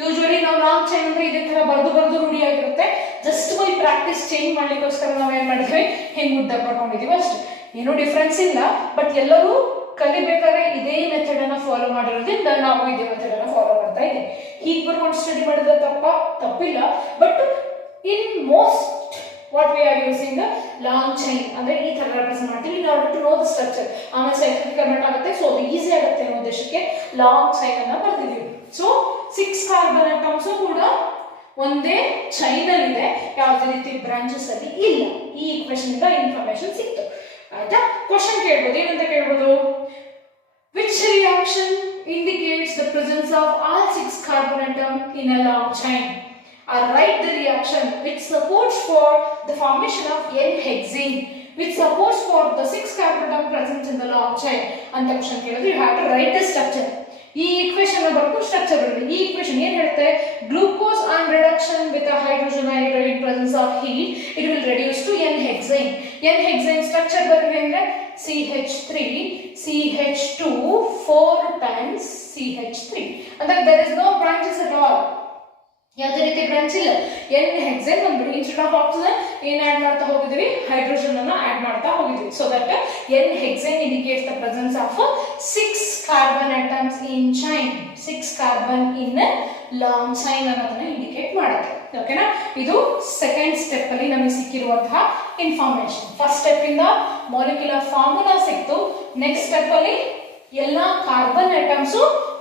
ಯೂಶುವಲಿ ನಾವು ಲಾಂಗ್ ಚೈನ್ ಅಂದ್ರೆ ಇದೇ ತರ ಬರ್ದು ರೂಢಿ ಆಗಿರುತ್ತೆ. ಜಸ್ಟ್ ಬೈ ಪ್ರಾಕ್ಟೀಸ್ ಚೇಂಜ್ ಮಾಡ್ಲಿಕ್ಕೋಸ್ಕರ ನಾವು ಏನ್ ಮಾಡಿದ್ವಿ, ಹಿಂಗ್ ಉದ್ದ ಪಡ್ಕೊಂಡಿದೀವಿ ಅಷ್ಟೇ. ಏನೂ ಡಿಫ್ರೆನ್ಸ್ ಇಲ್ಲ. ಬಟ್ ಎಲ್ಲರೂ ಕಲಿಬೇಕಾದ್ರೆ ಇದೇ ಮೆಥಡ್ ಅನ್ನ ಫಾಲೋ ಮಾಡಿರೋದ್ರಿಂದ ನಾವು ಇದೇ ಮೆಥಡ್ ಅನ್ನ ಫಾಲೋ ಮಾಡ್ತಾ ಇದ್ದೀವಿ. ಹೀಗೆ ಬರ್ಕೊಂಡು ಸ್ಟಡಿ ಮಾಡಿದ್ರೆ ತಪ್ಪಿಲ್ಲ. But in most what we are using the long chain ಅಂದ್ರೆ ಈ ತರ ರೆಪ್ರೆಸೆಂಟ್ ಮಾಡ್ತೀವಿ in order to know the structure. ಆಮೇಲೆ ಸೈಕ್ಲಿಕ್ ಕನ್ವರ್ಟ್ ಆಗುತ್ತೆ, ಸೊ ಅದು ಈಸಿ ಆಗುತ್ತೆ ಅನ್ನೋ ಉದ್ದೇಶಕ್ಕೆ ಲಾಂಗ್ ಚೈನ್ ಅನ್ನ ಬರ್ದಿದ್ದೀವಿ. ಸೊ 6 ಕಾರ್ಬನ್ ಅಟಮ್ಸ್ ಕೂಡ ಒಂದೇ ಚೈನ್ ಅಲ್ಲಿ ಇದೆ, ಯಾವುದೇ ರೀತಿ ಬ್ರಾಂಚಸ್ ಅಲ್ಲಿ ಇಲ್ಲ. ಈ ಈಕ್ವೇಷನ್ ಇಂದ ಇನ್ಫಾರ್ಮೇಶನ್ ಸಿಕ್ತು. ಆಯ್ತಾ? ಕ್ವಶನ್ ಕೇಳ್ಬೋದು, ಏನಂತ ಕೇಳ್ಬೋದು, which reaction indicates the presence of all 6 carbon atoms in a long chain? Or write the reaction which supports for the formation of N-hexane, which supports for the 6 carbon atom present in the long chain. And the question ಕೇಳಿದ್ರೆ you have to write the structure. ಈ equation ಬರ್ಕೊಂಡು structure ಬರಲಿ. ಈ equation ಏನ್ ಹೇಳುತ್ತೆ, glucose on reduction with hydrogen iodide in presence of heat it will reduce to N-hexane. N-hexane structure ಬರಲಿ ಅಂದ್ರೆ CH3 CH2 4 times CH3, and that there is no branches at all. ಯಾವುದೇ ರೀತಿ branch ಇಲ್ಲ. N hexane ಬಂದ್ಬಿಟ್ಟು instead of oxygen ಏನ್ add ಮಾಡ್ತಾ ಹೋಗಿದ್ವಿ, hydrogen ಅನ್ನ ಆಡ್ ಮಾಡ್ತಾ ಹೋಗಿದ್ವಿ. So that n hexane indicates the presence of 6 carbon atoms in chain, 6 carbon in long chain ಅನ್ನೋದನ್ನ ಇಂಡಿಕೇಟ್ ಮಾಡುತ್ತೆ. ಓಕೆನಾ, ಇದು ಸೆಕೆಂಡ್ ಸ್ಟೆಪ್ ಅಲ್ಲಿ ನಮಗೆ ಸಿಕ್ಕಿರುವಂತಹ ಇನ್ಫಾರ್ಮೇಶನ್. ಫಸ್ಟ್ ಸ್ಟೆಪ್ ಇಂದ ಮಾಲಿಕ್ಯುಲರ್ ಫಾರ್ಮುಲಾ ಸಿಕ್ತು, ನೆಕ್ಸ್ಟ್ ಸ್ಟೆಪ್ ಅಲ್ಲಿ ಎಲ್ಲಾ ಕಾರ್ಬನ್ ಆಟಮ್ಸ್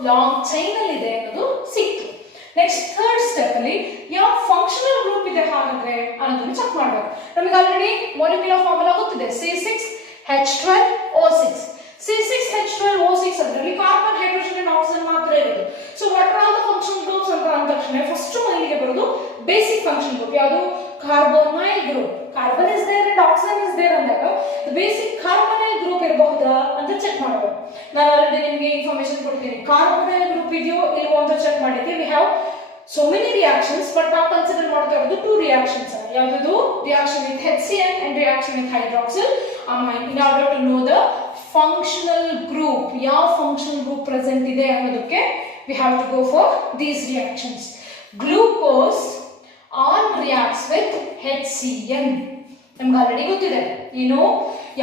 ಲಾಂಗ್ ಚೈನ್ ಅಲ್ಲಿ ಇದೆ ಅನ್ನೋದು ಸಿಕ್ತು. ನೆಕ್ಸ್ಟ್ ಥರ್ಡ್ ಸ್ಟೆಪ್ ಅಲ್ಲಿ ಯಾವ ಫಂಕ್ಷನಲ್ ಗ್ರೂಪ್ ಇದೆ ಹಾಗಾದ್ರೆ ಅನ್ನೋದನ್ನ ಚೆಕ್ ಮಾಡಬೇಕು. ನಮಗೆ ಆಲ್ರೆಡಿ ಮಾಲಿಕ್ಯುಲರ್ ಫಾರ್ಮುಲಾ ಗೊತ್ತಿದೆ, C6H12O6. C6H12O6 ಅದರಲ್ಲಿ ಕಾರ್ಬನ್, ಹೈಡ್ರೋಜನ್ ಅಂಡ್ ಆಕ್ಸಿಜನ್ ಮಾತ್ರ ಇರೋದು. So what are the functional groups ಅಂತ ಅಂದ ತಕ್ಷಣ ಫಸ್ಟ್ ಮೈಲಿಗೆ ಬರೋದು ಬೇಸಿಕ್ ಫಂಕ್ಷನ್ ಗ್ರೂಪ್. ಯಾವುದು? Carbonyl group. Carbon is there and oxygen is there ಅಂದಾಗ ಬೇಸಿಕ್ ಕಾರ್ಬನೈಲ್ ಗ್ರೂಪ್ ಇರಬಹುದಾ ಅಂತ ಚೆಕ್ ಮಾಡಬೇಕು. ನಾನು ಆಲ್ರೆಡಿ ನಿಮಗೆ ಇನ್ಫಾರ್ಮೇಶನ್ ಕೊಡ್ತೀನಿ, ಕಾರ್ಬನೈಲ್ ಗ್ರೂಪ್ ಇದೆಯೋ ಇಲ್ವೋ ಅಂತ ಚೆಕ್ ಮಾಡಿದ್ವಿ. We have so many reactions, but ನಾವು ಕನ್ಸಿಡರ್ ಮಾಡ್ತಾ ಇರೋದು 2 reactions. ಯಾವುದು? reaction with HCl and reaction with hydroxyl amine. In order to know the functional group, ಯಾವ functional group present ಇದೆ ಅನ್ನೋದಕ್ಕೆ we have to go for these reactions. Glucose on reacts with HCl. ನಮ್ಗೆ already ಗೊತ್ತಿದೆ, ಏನು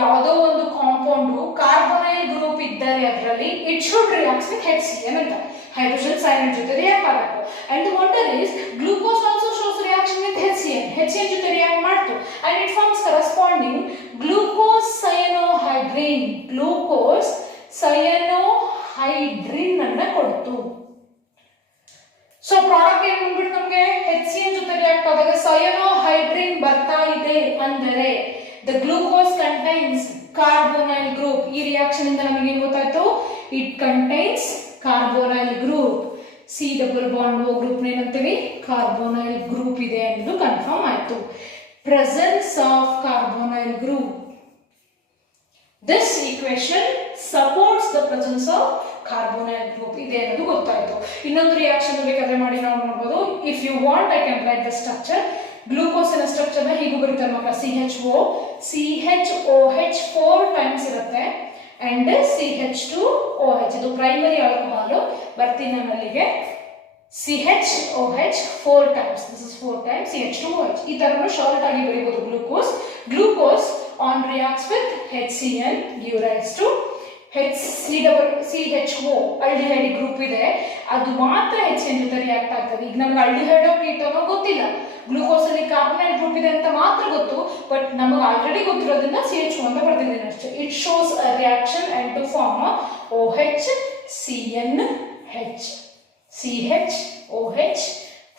ಯಾವುದೋ ಒಂದು compound carbonyl group ಇದ್ದರೆ ಅದರಲ್ಲಿ it should react with HCl ಅಂತ, ಹೈಡ್ರೋಜನ್ ಸೈನೈಡ್ ಜೊತೆ ರಿಯಾಕ್ಟ್ ಆಗಬೇಕು. And the wonder is glucose also shows reaction with HCl ಜೊತೆ ರಿಯಾಕ್ಟ್ ಮಾಡ್ತು and it forms corresponding glucose cyanohydrin. Glucose cyanohydrin ಅನ್ನ ಕೊಡ್ತು. ಸೊ ಪ್ರಾಡಕ್ಟ್ ಏನ್ ಬಂದ್ಬಿಟ್ಟು ನಮಗೆ HCl ಜೊತೆ ರಿಯಾಕ್ಟ್ ಆದಾಗ ಸಯನೋಹೈಡ್ರಿನ್ ಬರ್ತಾ ಇದೆ ಅಂದರೆ the glucose contains carbonyl group. ಈ ರಿಯಾಕ್ಷನ್ ಇಂದ ನಮಗೆ ಏನು ಗೊತ್ತಾಯ್ತು? it contains carbonyl group. C double bond O group ಏನಂತೀವಿ? carbonyl group ಇದೆ ಎಂದು ಕನ್ಫರ್ಮ್ ಆಯ್ತು. presence of carbonyl group. This equation supports the presence of carbonyl group ಇದೆ ಅನ್ನೋದು ಗೊತ್ತಾಯ್ತು. ಇನ್ನೊಂದು ರಿಯಾಕ್ಷನ್ ಬೇಕಾದ್ರೆ ಮಾಡಿ ನಾವು ನೋಡಬಹುದು. if you want I can write the structure. Glucose ನ ಸ್ಟ್ರಕ್ಚರ್ ನ ಹೀಗೂ ಬರುತ್ತೆ ಮಕ್ಕಳ, CHOH 4 ಟೈಮ್ಸ್ ಇರುತ್ತೆ ಅಂಡ್ CH2OH. ಇದು ಪ್ರೈಮರಿ ಆಲ್ಕೋಹಾಲ್. ಬರ್ತೀನಿ ನಾನು ಅಲ್ಲಿಗೆ. CHOH 4 times, this is 4 times CH2OH. ಈ ತರನು ಶಾರ್ಟ್ ಆಗಿ ಬರೀಬಹುದು glucose. Glucose on reacts with HCl give rise to CHO aldehyde group ಇದೆ, ಅದು ಮಾತ್ರ HCl ಜೊತೆ ರಿಯಾಕ್ಟ್ ಆಗ್ತದೆ. ಈಗ ನಮ್ಗೆ aldehyde ಕೀಟೋನೋ ಗೊತ್ತಿಲ್ಲ, ಗ್ಲೂಕೋಸ್ ಅಲ್ಲಿ ಕಾರ್ಬನೈಲ್ ಗ್ರೂಪ್ ಇದೆ ಅಂತ ಮಾತ್ರ ಗೊತ್ತು, ಬಟ್ ನಮಗೆ ಆಲ್ರೆಡಿ ಗೊತ್ತಿರೋದನ್ನ CHO ಅಂತ ಬರ್ತಿದ್ದೀನಿ ಅಷ್ಟೇ. It shows a reaction and to form OH CNH, CHOH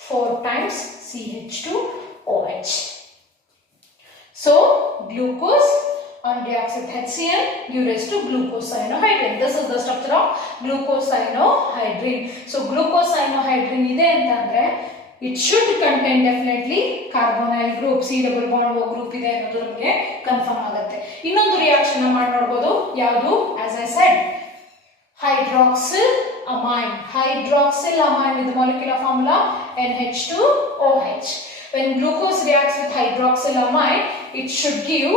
4 times CH2OH. So glucose on reacts with HCl give rise to glucose cyanohydrin. This is the structure of glucose cyanohydrin. So glucose cyanohydrin ಇದೆ ಅಂತಂದ್ರೆ it should contain definitely carbonyl group. C double bond O group ಇದೆ ಅನ್ನೋದು ನಮಗೆ confirm ಆಗುತ್ತೆ. ಇನ್ನೊಂದು reaction ಮಾಡಿ ನೋಡಬಹುದು, ಯಾವುದು? as I said, hydroxyl amine. Hydroxyl amine with the molecular formula NH2OH. When glucose reacts with hydroxyl amine, it should give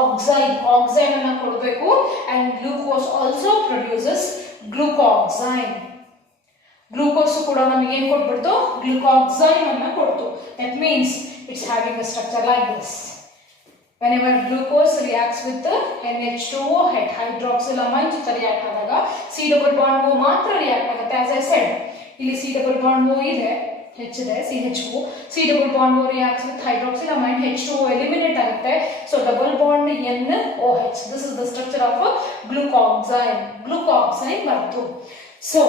oxide. Oxide anna kodbeku, and glucose also produces glucoxide. Glucose kuda namige ಏನು ಕೊಡ್ಬಿಡ್ತು? glucoxide ಅನ್ನ ಕೊಡ್ತು. That means it's having a structure like this. Whenever glucose reacts with the NH2OH, hydroxyl amine ಜೊತೆ react ಆದಾಗ C double bond O ಮಾತ್ರ react ಆಗುತ್ತೆ. as I said, ಇಲ್ಲಿ C double bond O ಇದೆ, H ಇದೆ, CHO. C double bond O reacts with hydroxyl amine, H2O eliminate ಆಗುತ್ತೆ. So double bond NOH. This is the structure of a glucoxide. Glucoxide birth. So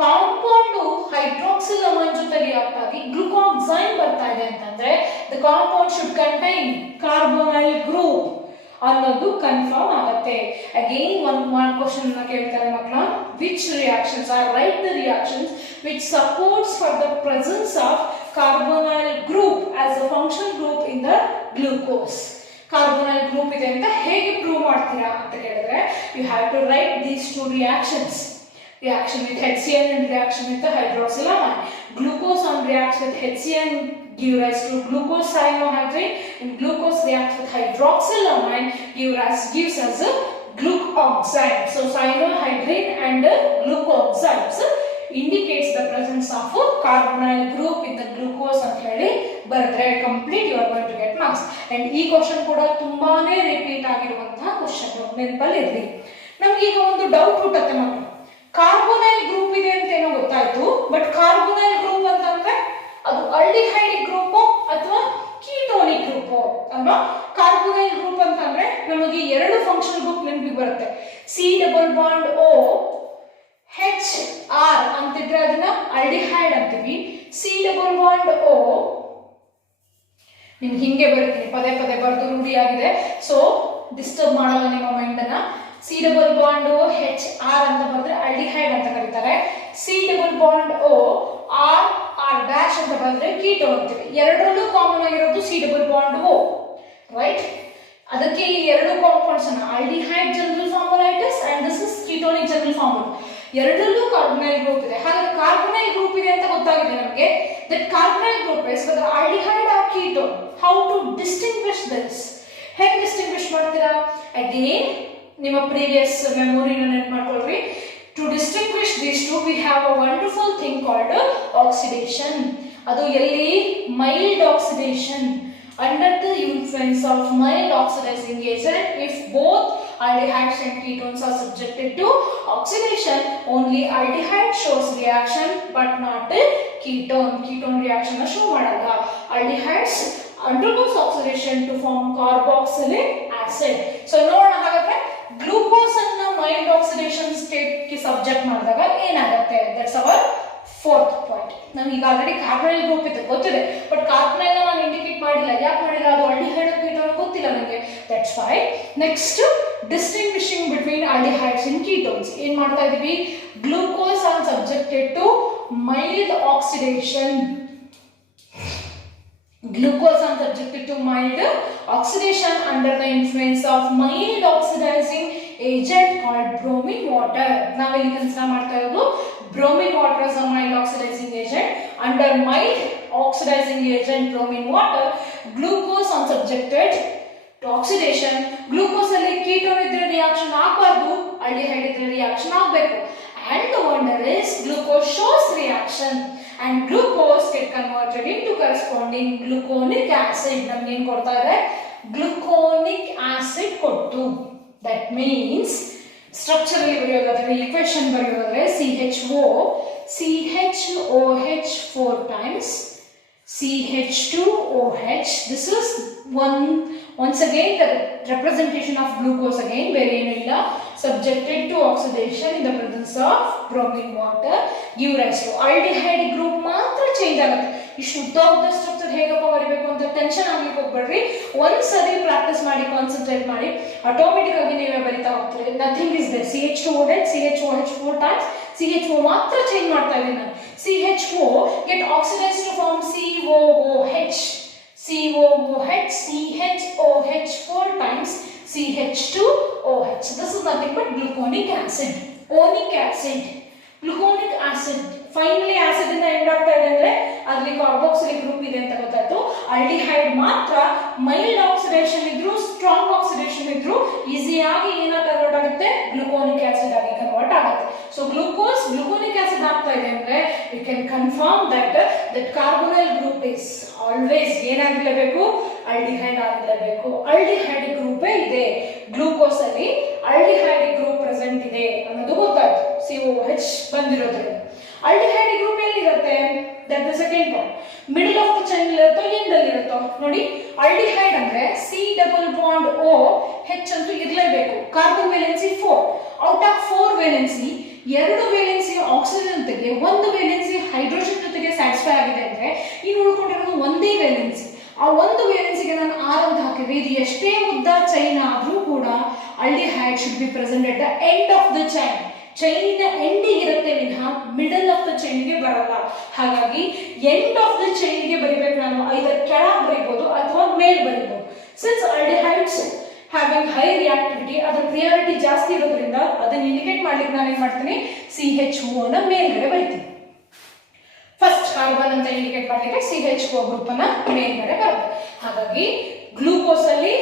compound hydroxyl amine ಜೊತೆ react ಆಗಿ ಗ್ಲುಕಾಕ್ಸೈಡ್ ಬರ್ತಾ ಇದೆ ಅಂತಂದ್ರೆ the compound should contain carbonyl group ಅನ್ನೋದು confirm ಆಗುತ್ತೆ. Again one question ಅನ್ನು ಕೇಳ್ತಾರೆ ಮಕ್ಕಳ, which reactions are write the reactions which supports for the presence of carbonyl group as a functional group in the glucose. carbonyl group ಇದೆ ಅಂತ ಹೇಗೆ prove ಮಾಡ್ತೀರಾ ಅಂತ ಹೇಳಿದ್ರೆ you have to write these two reactions. Reaction with HCl and reaction with the hydroxyl amine. Glucose on reacts with HCl give rise to glucose cyanohydrin, and glucose reacts with hydroxyl amine gives us a glucoxide. So cyanohydrin and glucoxides indicates the presence of carbonyl group in the glucose ಅಂತ ಹೇಳಿ ಬರೆದ್ರೆ complete you are going to get marks. And ಈ question ಕೂಡ ತುಂಬಾನೇ repeat ಆಗಿರುವಂತಹ question, ನೆನಪಲ್ಲಿ ಇರಲಿ. ನಮ್ಗೆ ಈಗ ಒಂದು ಡೌಟ್ ಹುಟ್ಟತ್ತೆ ಮಕ್ಕಳು, ಕಾರ್ಬೊನೈಲ್ ಗ್ರೂಪ್ ಇದೆ ಅಂತ ಏನೋ ಗೊತ್ತಾಯ್ತು, ಬಟ್ ಕಾರ್ಬೊನೈಲ್ ಗ್ರೂಪ್ ಅಂತಂದ್ರೆ ಅದು ಆಲ್ಡಿಹೈಡ್ ಗ್ರೂಪ್ ಅಥವಾ ಕೀಟೋನಿಕ್ ಗ್ರೂಪ್ ಅಲ್ವಾ? ಕಾರ್ಬೊನೈಲ್ ಗ್ರೂಪ್ ಅಂತಂದ್ರೆ ನಮಗೆ ಎರಡು ಫಂಕ್ಷನಲ್ ಗ್ರೂಪ್ ನೆನಪಿಗೆ ಬರುತ್ತೆ. C+O HR ಅಂತಿದ್ರೆ ಅದನ್ನ ಆಲ್ಡಿಹೈಡ್ ಅಂತೀವಿ. C+O ನಿಮ್ಗೆ ಹಿಂಗೆ ಬರೀತೀನಿ, ಪದೇ ಪದೇ ಬರೆದು ರೂಢಿ ಆಗಿದೆ, ಸೊ ಡಿಸ್ಟರ್ಬ್ ಮಾಡಲ್ಲ ನಿಮ್ಮ ಮೈಂಡ್ ಅನ್ನ. C+O HR ಅಂತ ಬರೆದ್ರೆ ಆಲ್ಡಿಹೈಡ್ ಅಂತ ಕರೀತಾರೆ. C+O R ಡ್ಯಾಶ್ ಅಂತ ಬಂದ್ರೆ ಕೀಟೋ ಅಂತೀವಿ. ಎರಡರಲ್ಲೂ ಕಾಮನ್ ಆಗಿರೋದು C+O, ರೈಟ್? ಅದಕ್ಕೆ ಈ ಎರಡು ಕಾಂಪೌಂಡ್ಸ್ ಅನ್ನ aldehyde general formula it is and this is ketonic general formula, ಎರಡರಲ್ಲೂ ಕಾರ್ಬೊನೈಲ್ ಗ್ರೂಪ್ ಇದೆ. ಹಾಗಾದ್ರೆ ಕಾರ್ಬೊನೈಲ್ ಗ್ರೂಪ್ ಇದೆ ಅಂತ ಗೊತ್ತಾಗಿದೆ ನಮಗೆ. That carbonyl group is whether aldehyde or ketone. How to distinguish this? ಹೇಗೆ ಡಿಸ್ಟಿಂಗ್ವಿಶ್ ಮಾಡ್ತೀರಾ? ಅಗೇನ್ ನಿಮ್ಮ ಪ್ರೀವಿಯಸ್ ಮೆಮೊರಿನ ನೆನಪು ಮಾಡ್ಕೊಳ್ರಿ. To distinguish these two, we have a wonderful thing called oxidation. ಅದು ಎಲ್ಲಿ? mild oxidation. Under the influence of mild oxidizing agent, if both aldehydes and ketones are subjected to oxidation, only aldehyde shows reaction but not the ketone. Ketone reaction na show ಮಾಡಲ್ಲ. Aldehydes undergoes oxidation to form carboxylic acid. So ನೋಡೋಣ ಹಾಗಾದ್ರೆ glucose ಅನ್ನ mild oxidation state ಗೆ subject ಮಾಡಿದಾಗ ಏನಾಗುತ್ತೆ? That's our fourth point. ನಮ್ಗೆ ಈಗ already ಕಾರ್ಬೊನೈಲ್ group ಇದೆ ಗೊತ್ತಿದೆ, ಬಟ್ ಕಾರ್ಬೊನೈಲ್ ನಾನು ಇಂಡಿಕೇಟ್ ಮಾಡಿಲ್ಲ. ಯಾಕೆ ಮಾಡಿಲ್ಲ? ಅದು ಆಲ್ಡಿಹೈಡ್ ಕೀಟೋನ್ ಗೊತ್ತಿಲ್ಲ ನನಗೆ. That's why next distinguishing between aldehydes and ketones ಏನ್ ಮಾಡ್ತಾ ಇದೀವಿ? Glucose are subjected to mild oxidation. Glucose are subjected to mild oxidation under the influence of mild oxidizing agent called bromine water. ನಾವು ಇಲ್ಲಿ consider ಮಾಡ್ತಾ ಇರೋದು bromine water as a mild oxidizing agent. Under mild oxidizing agent bromine water, glucose are subjected to oxidation. Glucose ಅಲ್ಲಿ ketone ಇದ್ರೆ reaction ಆಗಬಾರ್ದು, aldehyde ಇದ್ರೆ reaction ಆಗಬೇಕು. And the wonder is glucose shows reaction and glucose get converted into corresponding gluconic acid. ನಮಗೆ ಏನು ಕೊಡ್ತಾ ಇದೆ? gluconic acid ಕೊಟ್ಟು. That means ಸ್ಟ್ರಕ್ಚರಲಿ ಬರೆಯೋದಾದ್ರೆ ಈಕ್ವೇಷನ್ ಬರೆಯೋದಾದ್ರೆ CHOH 4 times CH2OH. This is once again the representation of glucose again, ಬೇರೆ ಏನು ಇಲ್ಲ. Subjected to oxidation in the presence of bromine water give rise to aldehyde group ಮಾತ್ರ change ಆಗುತ್ತೆ. ಈ ಶುದ್ಧವಾದ structure ಹೇಗಪ್ಪ ಬರೀಬೇಕು ಅಂತ ಟೆನ್ಷನ್ ಆಗ್ಲಿಕ್ಕೆ ಹೋಗ್ಬೇಡ್ರಿ. ಒಂದ್ಸರಿ ಪ್ರಾಕ್ಟೀಸ್ ಮಾಡಿ, ಕಾನ್ಸಂಟ್ರೇಟ್ ಮಾಡಿ, ಆಟೋಮೆಟಿಕ್ ಆಗಿ ನೀವೇ ಬರಿತಾ ಹೋಗ್ತೀರಿ. Nothing is there. CH2OH 4 times CHO ಮಾತ್ರ ಚೇಂಜ್ ಮಾಡ್ತಾ ಇದ್ದೀನಿ ನಾನು. CHO get oxidized to form COOH. COOH CHOH 4 times CH2OH. This is nothing but gluconic acid. Onic acid, gluconic acid. Finally acid ಇಂದ ಎಂಡ್ ಆಗ್ತಾ ಇದೆ ಅಂದ್ರೆ ಅಲ್ಲಿ ಕಾರ್ಬಾಕ್ಸಿಲಿಕ್ ಗ್ರೂಪ್ ಇದೆ ಅಂತ ಗೊತ್ತಾಯ್ತು. ಆಲ್ಡಿಹೈಡ್ ಮಾತ್ರ ಮೈಲ್ಡ್ ಆಕ್ಸಿಡೇಷನ್ ಇದ್ರು, ಸ್ಟ್ರಾಂಗ್ ಆಕ್ಸಿಡೇಷನ್ ಇದ್ರು ಈಸಿಯಾಗಿ ಏನಾಗಿ ಕನ್ವರ್ಟ್ ಆಗುತ್ತೆ? ಗ್ಲುಕೋನಿಕ್ ಆಸಿಡ್ ಆಗಿ ಕನ್ವರ್ಟ್ ಆಗುತ್ತೆ. ಸೊ ಗ್ಲೂಕೋಸ್ ಗ್ಲುಕೋನಿಕ್ ಆಸಿಡ್ ಆಗ್ತಾ ಇದೆ ಅಂದ್ರೆ you can confirm that carbonyl group is always ಏನಾಗಿರಲೇಬೇಕು? ಆಲ್ಡಿಹೈಡ್ ಆಗಿರಲೇಬೇಕು. ಆಲ್ಡಿಹೈಡ್ ಗ್ರೂಪೇ ಇದೆ ಗ್ಲೂಕೋಸ್ ಅಲ್ಲಿ, ಆಲ್ಡಿಹೈಡ್ ಗ್ರೂಪ್ ಪ್ರೆಸೆಂಟ್ ಇದೆ ಅನ್ನೋದು ಗೊತ್ತಾಯ್ತು COH ಬಂದಿರೋದ್ರಿಂದ. ಆಲ್ಡಿಹೈಡ್ ಗ್ರೂಪ್ ಎಲ್ಲಿರುತ್ತೆ? That the second point. Middle of the chain ಇರುತ್ತೋ, ಎಂಡ್ ಅಲ್ಲಿ ಇರುತ್ತೋ? ನೋಡಿ, ಆಲ್ಡಿಹೈಡ್ ಅಂದ್ರೆ C+O H ಅಂತೂ ಇರಲೇಬೇಕು. Carbon valency 4. Out of 4 valency 2 valency oxygen ಜೊತೆಗೆ 1 ವೇಲೆನ್ಸಿ ಹೈಡ್ರೋಜನ್ ಜೊತೆಗೆ ಸ್ಯಾಟಿಸ್ಫೈ ಆಗಿದೆ ಅಂದ್ರೆ ಇನ್ನು ಉಳ್ಕೊಂಡಿರೋದು ಒಂದೇ ವೇಲೆನ್ಸಿ. ಆ ಒಂದು ವೇಲೆನ್ಸಿಗೆ ನಾನು R ಅಂತ ಹಾಕಿದ್ರೆ ಇದು ಎಷ್ಟೇ ಉದ್ದ ಚೈನ್ ಆದ್ರೂ ಕೂಡ aldehyde should be present at the end of the chain. ಚೈನಿನ ಎಂಡಿಗೆ ಇರುತ್ತೆ ವಿನಃ ಮಿಡಲ್ ಆಫ್ ದ ಚೈನ್ಗೆ ಬರಲ್ಲ. ಹಾಗಾಗಿ ಎಂಡ್ ಆಫ್ ದ ಚೈನ್ಗೆ ಬರಿಬೇಕು ನಾನು. ಐದರ್ ಕೆಳಗೆ ಬರಿಬಹುದು ಅಥವಾ ಮೇಲ್ ಬರಿಬಹುದು. Since aldehydes having high reactivity, ಅದರ ಪ್ರಿಯಾರಿಟಿ ಜಾಸ್ತಿ ಇರೋದ್ರಿಂದ ಅದನ್ನ ಇಂಡಿಕೇಟ್ ಮಾಡ್ಲಿಕ್ಕೆ ನಾನು ಏನ್ ಮಾಡ್ತೀನಿ? CHO ನ ಮೇಲ್ಗಡೆ ಬರಿತೀನಿ. ಫಸ್ಟ್ ಕಾರ್ಬನ್ ಅಂತ ಇಂಡಿಕೇಟ್ ಮಾಡಲಿಕ್ಕೆ CHO ಗ್ರೂಪ್ ಅನ್ನ ಮೇಲ್ಗಡೆ ಬರುತ್ತೆ. ಹಾಗಾಗಿ ಗ್ಲೂಕೋಸ್ ಅಲ್ಲಿ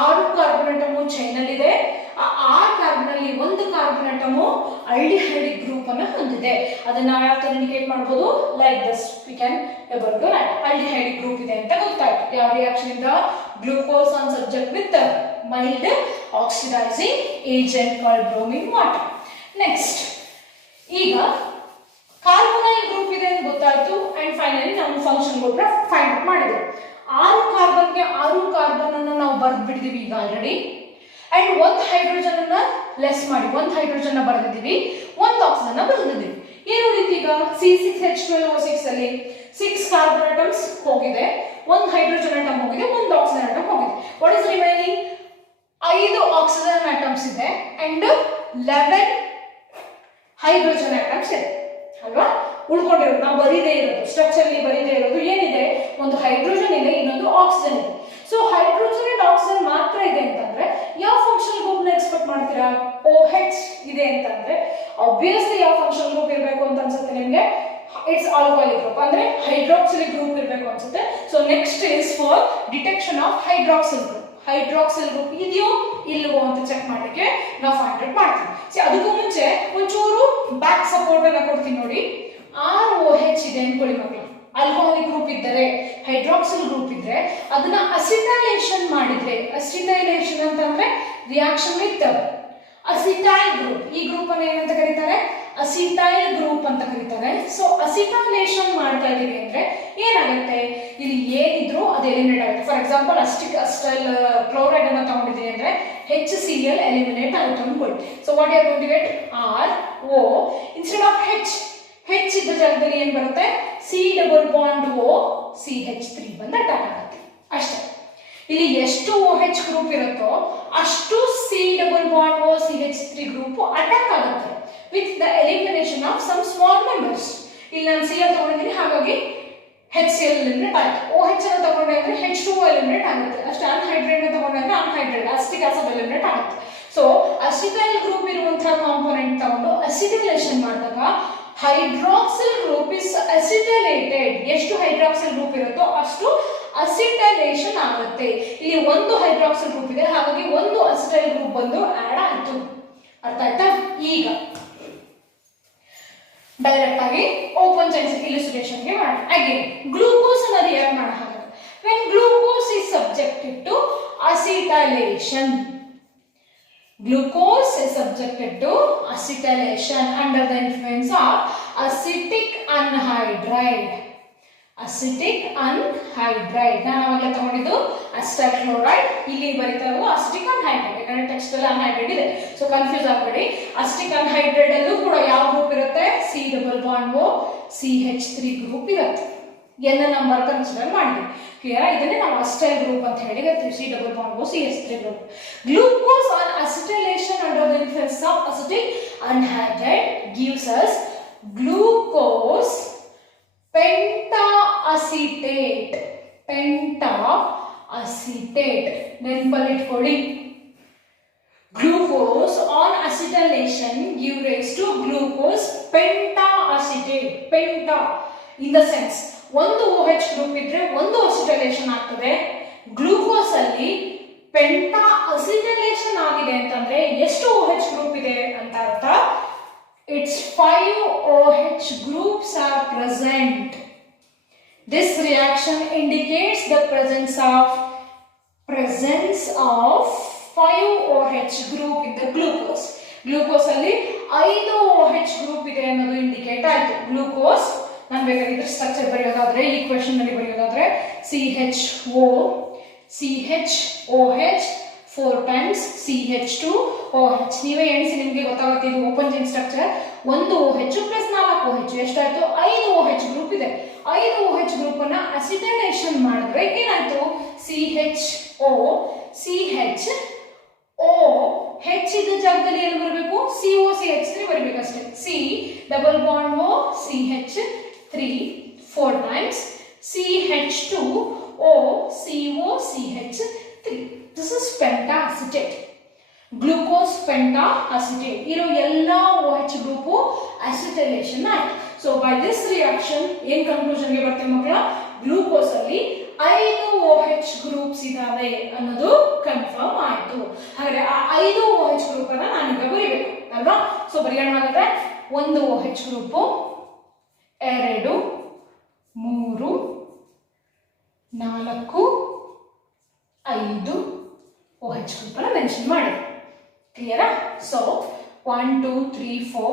6 ಕಾರ್ಬನ್ ಅಟಮ್ ಚೈನ್ ಅಲ್ಲಿ ಇದೆ. ಆ ಆರ್ ಕಾರ್ಬನ್ ಅಲ್ಲಿ ಒಂದು ಕಾರ್ಬನ್ ಅಟಮು ಆಲ್ಡಿಹೈಡ್ ಗ್ರೂಪ್ ಅನ್ನು ಹೊಂದಿದೆ. ಅದನ್ನ ನಾವು ಯಾವ ತರ ಇಂಡಿಕೇಟ್ ಮಾಡಬಹುದು, like this we can able to write aldehyde group ಇದೆ ಅಂತ ಗೊತ್ತಾಯ್ತು. ಯಾವ ರಿಯಾಕ್ಷನ್ ಇಂದ, glucose on subject with mild oxidising agent called bromine water. Next ಈಗ ಕಾರ್ಬೊನೈಲ್ ಗ್ರೂಪ್ ಇದೆ ಅಂತ ಗೊತ್ತಾಯ್ತು. ಅಂಡ್ ಫೈನಲಿ ನಾವು ಫಂಕ್ಷನ್ ಗ್ರೂಪ್ ಫೈಂಡ್ ಔಟ್ ಮಾಡಿದ್ವಿ. 6 ಕಾರ್ಬನ್ಗೆ 6 ಕಾರ್ಬನ್ ಅನ್ನು ನಾವು ಬರೆದು ಬಿಟ್ಟಿದೀವಿ ಈಗ ಆಲ್ರೆಡಿ. ಅಂಡ್ ಒಂದು ಹೈಡ್ರೋಜನ್ ಅನ್ನ ಲೆಸ್ ಮಾಡಿ ಒಂದು ಹೈಡ್ರೋಜನ್ ಬರೆದಿದ್ದೀವಿ, ಒಂದು ಆಕ್ಸಿಜನ್ ಬರೆದಿದ್ದೀವಿ. ಏನು ಉಳಿತು ಈಗ, C6H12O6 ಅಲ್ಲಿ 6 ಕಾರ್ಬನ್ ಅಟಮ್ಸ್ ಹೋಗಿದೆ, ಒಂದು ಹೈಡ್ರೋಜನ್ ಅಟಮ್ ಹೋಗಿದೆ, ಒಂದು ಆಕ್ಸಿಜನ್ ಅಟಮ್ ಹೋಗಿದೆ. What is remaining? 5 oxygen atoms ಇದೆ ಅಂಡ್ 11 ಹೈಡ್ರೋಜನ್ ಅಟಮ್ಸ್ ಇದೆ ಅಲ್ವಾ. ಉಳ್ಕೊಂಡಿರೋದು ನಾವು ಬರೀದೇ ಇರೋದು, ಸ್ಟ್ರಕ್ಚರ್ ಬರೀದೇ ಇರೋದು ಏನಿದೆ, ಒಂದು ಹೈಡ್ರೋಜನ್ ಇದೆ, ಇನ್ನೊಂದು ಆಕ್ಸಿಜನ್ ಇದೆ. ಸೊ ಹೈಡ್ರೋಜನ್ ಅಂಡ್ ಆಕ್ಸಿಜನ್ ಮಾತ್ರ ಇದೆ ಅಂತಂದ್ರೆ ಯಾವ ಫಂಕ್ಷನಲ್ ಗ್ರೂಪ್ ನ ಎಕ್ಸ್ಪೆಕ್ಟ್ ಮಾಡ್ತೀರಾ? OH ಇದೆ ಅಂತಂದ್ರೆ ಆಬ್ವಿಯಸ್ಲಿ ಯಾವ ಫಂಕ್ಷನಲ್ ಗ್ರೂಪ್ ಇರಬೇಕು ಅಂತ ಅನ್ಸುತ್ತೆ ನಿಮಗೆ? ಇಟ್ಸ್ ಆಲ್ಕೋಹಾಲಿಕ್ ಗ್ರೂಪ್ ಅಂದ್ರೆ ಹೈಡ್ರಾಕ್ಸಿಲಿಕ್ ಗ್ರೂಪ್ ಇರಬೇಕು ಅನ್ಸುತ್ತೆ. So next is for detection of hydroxyl group. Hydroxyl group ಇದೆಯೋ ಇಲ್ಲವೋ ಅಂತ ಚೆಕ್ ಮಾಡಲಿಕ್ಕೆ ನಾವು ಫೈಂಡ್ ಔಟ್ ಮಾಡ್ತೀವಿ. ಅದಕ್ಕೂ ಮುಂಚೆ ಒಂಚೂರು ಬ್ಯಾಕ್ ಸಪೋರ್ಟ್ ಅನ್ನ ಕೊಡ್ತೀನಿ ನೋಡಿ. ROH ಇದೆ ಅನ್ಕೊಳ್ಳಿ ಮಕ್ಕಳು, ಆಲ್ಕೋಹಾಲಿಕ್ ಗ್ರೂಪ್ ಇದ್ದರೆ, ಹೈಡ್ರಾಕ್ಸಿಲ್ ಗ್ರೂಪ್ ಇದ್ರೆ ಅದನ್ನ ಅಸಿಟೈಲೇಷನ್ ಮಾಡಿದ್ರೆ, ಅಸಿಟೈಲೇಷನ್ ಅಂತಂದ್ರೆ ರಿಯಾಕ್ಷನ್ ವಿತ್ ಅಸಿಟೈಲ್ ಗ್ರೂಪ್. ಈ ಗ್ರೂಪ್ ಅನ್ನು ಏನಂತ ಕರೀತಾರೆ? ಅಸಿಟೈಲ್ ಗ್ರೂಪ್ ಅಂತ ಕರೀತಾರೆ. ಸೊ ಅಸಿಟೈಲೇಷನ್ ಮಾಡ್ತಾ ಇದೀವಿ ಅಂದ್ರೆ ಏನಾಗುತ್ತೆ, ಇಲ್ಲಿ ಏನಿದ್ರು ಅದು ಎಲಿಮಿನೇಟ್ ಆಗುತ್ತೆ. ಫಾರ್ ಎಕ್ಸಾಂಪಲ್ ಅಸಿಟೈಲ್ ಕ್ಲೋರೈಡ್ ಅನ್ನ ತಗೊಂಡಿದ್ದೀವಿ ಅಂದ್ರೆ HCl ಎಲಿಮಿನೇಟ್ ಆಗುತ್ತೆ ಅನ್ಕೊಳ್ಳಿ. So what you are going to get? RO instead of H ಇದ್ದ ಜಾಗದಲ್ಲಿ ಏನ್ ಬರುತ್ತೆ? C≡O CH3 ಬಂದು ಅಟ್ಯಾಕ್ ಆಗುತ್ತೆ ಅಷ್ಟೇ. ಇಲ್ಲಿ ಎಷ್ಟು OH ಗ್ರೂಪ್ ಇರುತ್ತೋ ಅಷ್ಟು C≡O CH3 ಗ್ರೂಪ್ ಅಟ್ಯಾಕ್ ಆಗುತ್ತೆ with the elimination of some small members. ಇಲ್ಲಿ ನಾನು Cl ತಗೊಂಡಿದ್ದೀನಿ, ಹಾಗಾಗಿ HCl ಎಲಿಮಿನೇಟ್ ಆಯ್ತು. OH ಅನ್ನು ತಗೊಂಡೆ ಅಂದ್ರೆ H2O ಎಲಿಮಿನೇಟ್ ಆಗುತ್ತೆ ಅಷ್ಟೇ. ಅನ್ಹೈಡ್ರೇಟ್ ನ ತಗೊಂಡೆ ಅಂದ್ರೆ ಅನ್ಹೈಡ್ರೇಟ್ ಅಸಿಟಿಕ್ ಆಸಿಡ್ ಎಲಿಮಿನೇಟ್ ಆಗುತ್ತೆ. ಸೊ ಅಸಿಟೈಲ್ ಗ್ರೂಪ್ ಇರುವಂತಹ ಕಾಂಪೋನೆಂಟ್ ತಗೊಂಡು ಅಸಿಟೈಲೇಷನ್ ಮಾಡಿದಾಗ ಹೈಡ್ರಾಕ್ಸಿಲ್ ಗ್ರೂಪ್ ಇಸ್ ಅಸಿಟೈಲೇಟೆಡ್. ಎಷ್ಟು ಹೈಡ್ರಾಕ್ಸಿಲ್ ಗ್ರೂಪ್ ಇರುತ್ತೋ ಅಷ್ಟು ಅಸಿಟೈಲೇಷನ್ ಆಗುತ್ತೆ. ಇಲ್ಲಿ ಒಂದು ಹೈಡ್ರಾಕ್ಸಿಲ್ ಗ್ರೂಪ್ ಇದೆ, ಹಾಗಾಗಿ ಒಂದು ಅಸಿಟೈಲ್ ಗ್ರೂಪ್ ಬಂದು ಆಡ್ ಆಯ್ತು. ಅರ್ಥ ಆಯ್ತಾ? ಈಗ ಡೈರೆಕ್ಟ್ ಆಗಿ ಓಪನ್ ಸೈನ್ಸ್ ಇಲಿಸ್ಟ್ರೇಷನ್ ಗೆ ಮಾಡಿ. ಅಗೇನ್ ಗ್ಲೂಕೋಸ್ ಅನ್ನು ರಿಯಾಕ್ಟ್ ಮಾಡ ಹಾಗೆ when glucose is subjected to acetylation, glucose is subjected to acetylation under the influence of acetic anhydride. Acetic anhydride ನಾನು ಅವಾಗಲೇ ತಗೊಂಡಿದ್ದು ಅಸಿಟೈಲ್ ಕ್ಲೋರೈಡ್, ಇಲ್ಲಿ ಬರೀತಾ ಇರೋದು ಅಸಿಟಿಕ್ ಅನ್ಹೈಡ್ರೈಡ್. ಯಾಕಂದ್ರೆ ಟೆಕ್ಸ್ಟ್ ಅಲ್ಲಿ ಅನ್ಹೈಡ್ರೈಡ್ ಇದೆ, ಸೊ ಕನ್ಫ್ಯೂಸ್ ಆಗಬೇಡಿ. ಅಸಿಟಿಕ್ ಅನ್ಹೈಡ್ರೈಡ್ ಅಲ್ಲೂ ಕೂಡ ಯಾವ ಗ್ರೂಪ್ ಇರುತ್ತೆ? C≡O CH3 ಗ್ರೂಪ್ ಇರುತ್ತೆ. ಎನ್ ನಂಬರ್ ಕನ್ಸಿಡರ್ ಮಾಡಿದ್ವಿ. ಕ್ಲಿಯರ್? ಇದನ್ನೇ ನಾವು ಅಸಿಟೈಲ್ ಗ್ರೂಪ್ ಅಂತ ಹೇಳಿ C≡O CH3 group. Glucose on acetylation under the influence of acetic anhydride gives us glucose pentaacetate. Pentaacetate ನೆನಪಲ್ಲಿಟ್ಕೊಳ್ಳಿ. Glucose on acetylation give rise to glucose pentaacetate. Penta in the sense ಒಂದು OH group ಇದ್ರೆ ಒಂದು acetylation ಆಗ್ತದೆ. Glucose ಅಲ್ಲಿ ಪೆಂಟಾಅಸಿಟೈಲೇಷನ್ ಆಗಿದೆ ಅಂತಂದ್ರೆ ಎಷ್ಟು OH group ಇದೆ ಅಂತ ಅರ್ಥ. Its 5 OH groups are present. This reaction indicates the presence of 5 OH group in the glucose. Glucose ಅಲ್ಲಿ 5 OH group ಇದೆ ಅನ್ನೋದು ಇಂಡಿಕೇಟ್ ಆಯ್ತು. ಗ್ಲೂಕೋಸ್ ನಾನು ಬೇಕಾಗಿದ್ರೆ ಸ್ಟ್ರಕ್ಚರ್ ಬರೆಯೋದಾದ್ರೆ, ಈಕ್ವೇಷನ್ ಅಲ್ಲಿ ಬರೆಯೋದಾದ್ರೆ CHOCHOH 4 times CH2OH. ನೀವೇ ಎಣಿಸಿ, ನಿಮಗೆ ಗೊತ್ತಾಗುತ್ತೆ. ಇದು ಓಪನ್ ಚೈನ್ ಸ್ಟ್ರಕ್ಚರ್. ಒಂದು OH ಪ್ಲಸ್ 4 OH ಎಷ್ಟಾಯ್ತು? 5 OH ಗ್ರೂಪ್ ಇದೆ. 5 OH ಗ್ರೂಪ್ ಅನ್ನ ಅಸಿಟೈಲೇಷನ್ ಮಾಡಿದ್ರೆ ಏನಾಯ್ತು? CHO CHO H ಇದ್ದ ಜಾಗದಲ್ಲಿ ಏನು ಬರಬೇಕು? COCH3 ಬರಬೇಕಷ್ಟೇ. C≡O CH3 4 times CH2O COCH3. This is pentacetate. Glucose pentacetate. ಇರೋ ಎಲ್ಲಾ OH ಗ್ರೂಪ್ acetylation ಆಯ್ತು. So by this reaction ಏನ್ ಕನ್ಕ್ಲೂಷನ್ ಗೆ ಬರ್ತೀವಿ ಮಕ್ಕಳ? ಗ್ಲೂಕೋಸ್ ಅಲ್ಲಿ 5 OH ಗ್ರೂಪ್ಸ್ ಇದಾವೆ ಅನ್ನೋದು ಕನ್ಫರ್ಮ್ ಆಯ್ತು. ಹಾಗಾದ್ರೆ ಆ 5 OH ಗ್ರೂಪ್ ಅನ್ನ ನಾನೀಗ ಬರೀಬೇಕು ಅಲ್ವಾ. ಸೊ ಬರೆಯೋಣ ಹಾಗಾದ್ರೆ 1 OH ಗ್ರೂಪು, 2, 3, 4, 5 OH ಗ್ರೂಪ್ ಅನ್ನ ಮೆನ್ಷನ್ ಮಾಡಿ. ಕ್ಲಿಯರಾ? So 1 2 3 4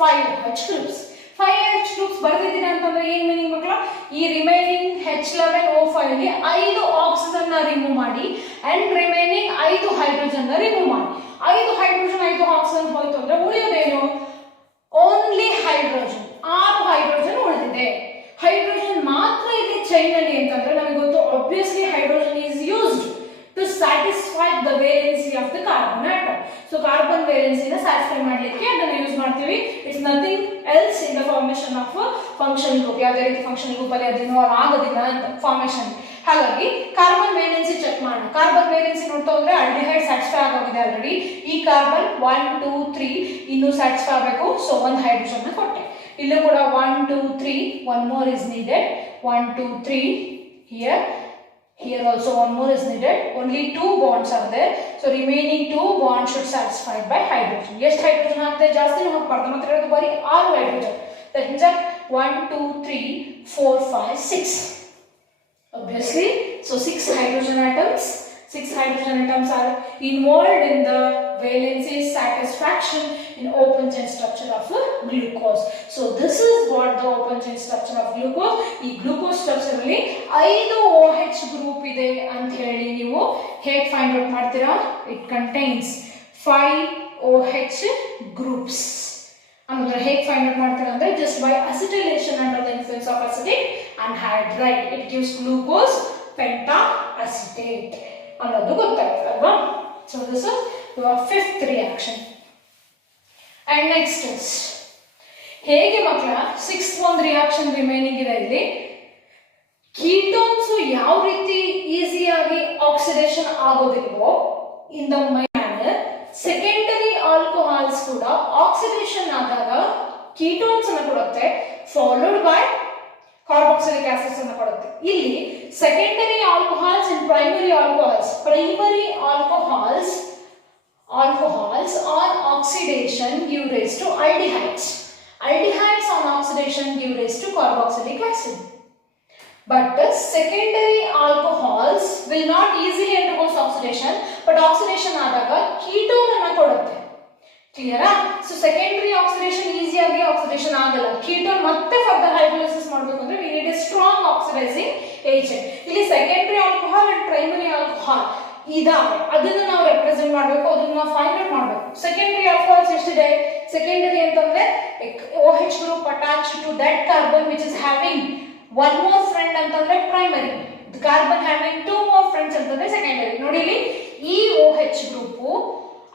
5 OH groups. 5 OH groups ಬರ್ದಿದ್ದೀರಾ ಅಂತಂದ್ರೆ ಏನ್ ಮೀನಿಂಗ್ ಮಕ್ಕಳ? ಈ ರಿಮೈನಿಂಗ್ H11O5 ಗೆ 5 ಆಕ್ಸಿಜನ್ ನ ರಿಮೂವ್ ಮಾಡಿ ಅಂಡ್ ರಿಮೈನಿಂಗ್ 5 ಹೈಡ್ರೋಜನ್ ನ ರಿಮೂವ್ ಮಾಡಿ. 5 ಹೈಡ್ರೋಜನ್ 5 ಆಕ್ಸಿಜನ್ ಹೋಯ್ತು ಅಂದ್ರೆ ಉಳಿಯೋದೇನು? Only hydrogen. 6 ಹೈಡ್ರೋಜನ್ ಉಳಿದಿದೆ. ಹೈಡ್ರೋಜನ್ ಮಾತ್ರ ಇಲ್ಲಿ ಚೈನ್ ಅಲ್ಲಿ ಅಂತಂದ್ರೆ ನಮಗೆ ಗೊತ್ತು, obviously hydrogen is used to satisfy the valency of the carbon atom. So carbon valency na satisfy ಮಾಡಲಿಕ್ಕೆ ಅದನ್ನ ಯೂಸ್ ಮಾಡ್ತೀವಿ. It's nothing else in the formation of a functional group. ಯಾವುದೇ ರೀತಿ functional group ಅಲ್ಲಿ ಅದು ಇನ್ವಾಲ್ವ್ ಆಗೋದಿಲ್ಲ ಅಂತ formation. ಹಾಗಾಗಿ ಕಾರ್ಬನ್ ವೇಲೆನ್ಸಿ ಚೆಕ್ ಮಾಡೋಣ. ಕಾರ್ಬನ್ ವೇಲೆನ್ಸಿ ನೋಡ್ತಾ ಹೋದ್ರೆ ಆಲ್ಡಿಹೈಡ್ ಸ್ಯಾಟಿಸ್ಫೈ ಆಗೋಗಿದೆ ಆಲ್ರೆಡಿ. ಈ ಕಾರ್ಬನ್ 1 2 3 ಇನ್ನೂ ಸ್ಯಾಟಿಸ್ಫೈ ಆಗಬೇಕು. ಸೊ 1 ಹೈಡ್ರೋಜನ್ ನ ಕೊಟ್ಟೆ. ಇಲ್ಲೂ ಕೂಡ 1 2 3 one more is needed. 1 2 3 here. Here also one more is needed. Only 2 bonds are there. So remaining 2 bonds should satisfied by hydrogen. Yes, hydrogen ಹಾಕ್ತೆ ಜಾಸ್ತಿ ಹಾಕಬಾರ್ದು. ಮತ್ತೆ ಇರೋದು ಬರೀ 6 hydrogen. That means that 1 2 3 4 5 6. Obviously, so 6 hydrogen atoms. 6 hydrogen atoms are involved in the valency satisfaction in open chain structure of glucose. So this is what the open chain structure of glucose. ಈ glucose structure ಅಲ್ಲಿ 5 OH group ಇದೆ ಅಂತ ಹೇಳಿ ನೀವು ಹೇಗೆ find out ಮಾಡ್ತೀರಾ? It contains 5 OH groups. ಅಂದ್ರೆ ಹೇಗೆ ಫೈಂಡ್ ಔಟ್ ಮಾಡ್ತೀರಾ ಅಂದ್ರೆ just by acetylation under the influence of acetic anhydride it gives glucose pentacetate ಅನ್ನೋದು ಗೊತ್ತಾಯ್ತು ಅಲ್ವಾ. So this is your 5th reaction. And next is ಹೇಗೆ ಮಕ್ಕಳ 6th ಒಂದು ರಿಯಾಕ್ಷನ್ ರಿಮೈನಿಂಗ್ ಇದೆ ಇಲ್ಲಿ. ಕೀಟೋನ್ಸ್ ಯಾವ ರೀತಿ ಈಸಿಯಾಗಿ ಆಕ್ಸಿಡೇಷನ್ ಆಗೋದಿಲ್ವೋ in the manner secondary alcohols ಕೂಡ ಆಕ್ಸಿಡೇಷನ್ ಆದಾಗ ಕೀಟೋನ್ಸ್ ಅನ್ನು ಕೊಡುತ್ತೆ, ಫಾಲೋಡ್ ಬೈ ಕಾರ್ಬಾಕ್ಸಿಲಿಕ್ ಆಸಿಡ್ಸ್ ಅನ್ನು ಕೊಡುತ್ತೆ. ಇಲ್ಲಿ secondary alcohols and primary alcohols. Primary alcohols on oxidation give rise to aldehydes. Aldehydes on oxidation give rise to carboxylic acid. But secondary alcohols will not easily undergo oxidation, but oxidation ಆದಾಗ ketone ಅನ್ನು ಕೊಡುತ್ತೆ. ಕ್ಲಿಯರಾ? So secondary oxidation ಈಸಿಯಾಗಿ oxidation ಆಗಲ್ಲ. Ketone ಮತ್ತೆ further hydrolysis ಮಾಡಬೇಕು ಅಂದ್ರೆ we need a strong oxidising agent. ಇಲ್ಲಿ secondary alcohol and primary alcohol ಇದಾವೆ, ಅದನ್ನ ನಾವು ರೆಪ್ರೆಸೆಂಟ್ ಮಾಡಬೇಕು, ಅದನ್ನ ನಾವು ಫೈಂಡ್ ಔಟ್ ಮಾಡಬೇಕು. ಸೆಕೆಂಡರಿ ಆಲ್ಕೋಹಾಲ್ಸ್ ಎಷ್ಟಿದೆ? ಸೆಕೆಂಡರಿ ಅಂತಂದ್ರೆ OH group attached to that carbon which is having one more friend ಅಂತಂದ್ರೆ primary. The carbon having 2 more friends ಅಂತಂದ್ರೆ ಸೆಕೆಂಡರಿ. ನೋಡಿ ಇಲ್ಲಿ ಈ OH ಗ್ರೂಪ್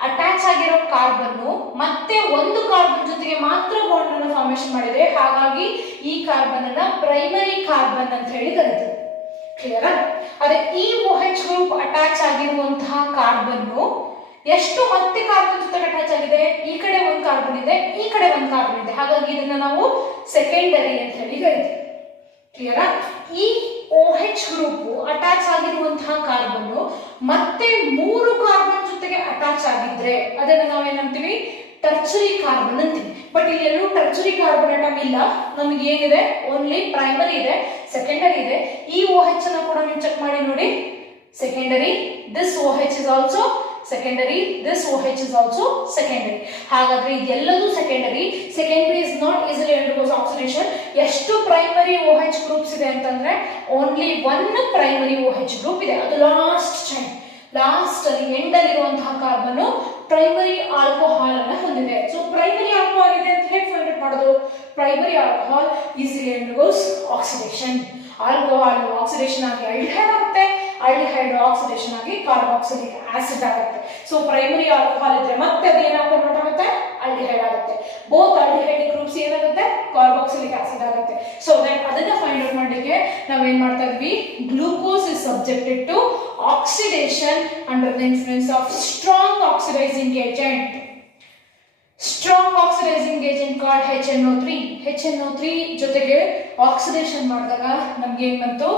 ಅಟ್ಯಾಚ್ ಆಗಿರೋ ಕಾರ್ಬನ್ ಮತ್ತೆ ಒಂದು ಕಾರ್ಬನ್ ಜೊತೆಗೆ ಮಾತ್ರ ಬಾಂಡ್ ಅನ್ನು ಫಾರ್ಮೇಷನ್ ಮಾಡಿದೆ. ಹಾಗಾಗಿ ಈ ಕಾರ್ಬನ್ ಅನ್ನ ಪ್ರೈಮರಿ ಕಾರ್ಬನ್ ಅಂತ ಹೇಳಿ ಕರೀತೀವಿ. ಕ್ಲಿಯರಾ? ಅದೇ ಈ OH ಗ್ರೂಪ್ ಅಟ್ಯಾಚ್ ಆಗಿರುವಂತಹ ಕಾರ್ಬನ್ ಎಷ್ಟು ಮತ್ತೆ ಕಾರ್ಬನ್ ಜೊತೆಗೆ ಅಟ್ಯಾಚ್ ಆಗಿದೆ? ಈ ಕಡೆ ಒಂದು ಕಾರ್ಬನ್ ಇದೆ, ಈ ಕಡೆ ಒಂದು ಕಾರ್ಬನ್ ಇದೆ. ಹಾಗಾಗಿ ಇದನ್ನ ನಾವು ಸೆಕೆಂಡರಿ ಅಂತ ಹೇಳಿ ಕರಿತೀವಿ. ಕ್ಲಿಯರಾ? ಈ OH ಗ್ರೂಪ್ ಅಟ್ಯಾಚ್ ಆಗಿರುವಂತಹ ಕಾರ್ಬನ್ ಮತ್ತೆ 3 ಕಾರ್ಬನ್ ಜೊತೆಗೆ ಅಟ್ಯಾಚ್ ಆಗಿದ್ರೆ ಅದನ್ನ ನಾವೇನಂತೀವಿ? ಟರ್ಚರಿ ಕಾರ್ಬನ್ ಅಂತೀವಿ. ಬಟ್ ಇಲ್ಲಿ ಎಲ್ಲೂ ಟರ್ಚರಿ ಕಾರ್ಬನ್ ಅಟಮ್ ಇಲ್ಲ. ನಮಗೆ ಏನಿದೆ? ಓನ್ಲಿ ಪ್ರೈಮರಿ ಇದೆ, ಸೆಕೆಂಡರಿ ಇದೆ. ಈ OH ಅನ್ನು ಕೂಡ ನೀವು ಚೆಕ್ ಮಾಡಿ ನೋಡಿ. Secondary, this OH is also secondary, this OH is also secondary. ಹಾಗಾದ್ರೆ ಇದೆಲ್ಲದೂ secondary. Secondary is not easily undergoes oxidation. ಎಷ್ಟು ಪ್ರೈಮರಿ OH ಗ್ರೂಪ್ಸ್ ಇದೆ ಅಂತಂದ್ರೆ ಓನ್ಲಿ 1 ಪ್ರೈಮರಿ OH ಗ್ರೂಪ್ ಇದೆ. ಅದು ಲಾಸ್ಟ್ ಚೈನ್, ಲಾಸ್ಟ್ ಅಲ್ಲಿ ಎಂಡ್ ಅಲ್ಲಿ ಇರುವಂತಹ ಕಾರ್ಬನ್ ಪ್ರೈಮರಿ ಆಲ್ಕೋಹಾಲ್ ಅನ್ನು ಹೊಂದಿದೆ. ಸೊ ಪ್ರೈಮರಿ ಆಲ್ಕೋಹಾಲ್ ಇದೆ ಅಂತ ಹೇಗೆ ಫೈಂಡ್ ಔಟ್ ಮಾಡೋದು? Primary alcohol easily undergoes oxidation. Alcohol oxidation ಆಗಿ ಆಲ್ಡಿಹೈಡ್ ಆಗುತ್ತೆ, ಆಲ್ಡಿಹೈಡ್ ಆಕ್ಸಿಡೇಷನ್ ಆಗಿ ಕಾರ್ಬಾಕ್ಸಿಲಿಕ್ ಆಸಿಡ್ ಆಗುತ್ತೆ. ಸೊ ಪ್ರೈಮರಿ ಆಲ್ಕೋಹಾಲ್ ಇದ್ರೆ ಮತ್ತೆ ಅದು ಏನಾಗಿ ಕನ್ವರ್ಟ್ ಆಗುತ್ತೆ? ಆಲ್ಡಿಹೈಡ್ ಆಗುತ್ತೆ. ಬೋತ್ ಆಲ್ಡಿಹೈಡ್ ಗ್ರೂಪ್ಸ್ ಏನಾಗುತ್ತೆ? ಕಾರ್ಬಾಕ್ಸಿಲಿಕ್ ಆಸಿಡ್ ಆಗುತ್ತೆ. ಸೊ ದಟ್ ಅದನ್ನ ಫೈಂಡ್ ಔಟ್ ಮಾಡಲಿಕ್ಕೆ ನಾವು ಏನ್ ಮಾಡ್ತಾ ಇದ್ವಿ? Glucose is subjected to oxidation under the influence of strong oxidising agent. Strong oxidising agent called HNO3. HNO3 ಜೊತೆಗೆ ಆಕ್ಸಿಡೇಷನ್ ಮಾಡಿದಾಗ ನಮ್ಗೆ ಏನ್ ಬಂತು?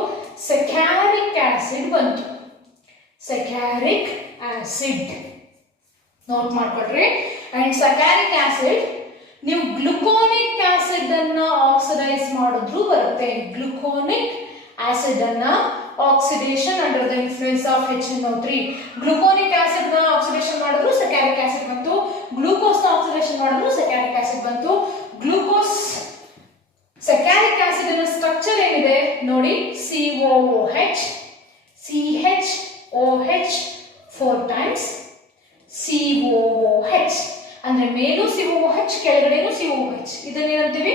ಸೆಕ್ಯಾರಿಕ್ ಆಸಿಡ್ ಬಂತು. saccharic acid. ನೋಟ್ ಮಾಡ್ಕೊಳ್ರಿ. ಅಂಡ್ ಸಕ್ಯಾರಿಕ್ ಆಸಿಡ್ ನೀವು ಗ್ಲುಕೋನಿಕ್ ಆಸಿಡ್ ಅನ್ನ ಆಕ್ಸಿಡೈಸ್ ಮಾಡಿದ್ರು ಬರುತ್ತೆ. ಗ್ಲುಕೋನಿಕ್ ಆಸಿಡ್ ಅನ್ನ oxidation under the influence of HNO3. Gluconic acid ನ ಆಕ್ಸಿಡೇಷನ್ ಮಾಡಿದ್ರು ಸಕ್ಯಾರಿಕ್ ಆಸಿಡ್ ಬಂತು. ಗ್ಲೂಕೋಸ್ ನ ಆಕ್ಸಿಡೇಷನ್ ಮಾಡಿದ್ರು ಸಕ್ಯಾರಿಕ್ ಆಸಿಡ್ ಬಂತು. ಗ್ಲೂಕೋಸ್ ಸಕ್ಯಾರಿಕ್ ಆಸಿಡ್ ನ ಸ್ಟ್ರಕ್ಚರ್ ಏನಿದೆ ನೋಡಿ, COOH, CHOH 4 times COOH. ಅಂದ್ರೆ ಮೇಲೂ COOH ಕೆಳಗಡೆನೂ COOH. ಇದನ್ನೇನಂತೀವಿ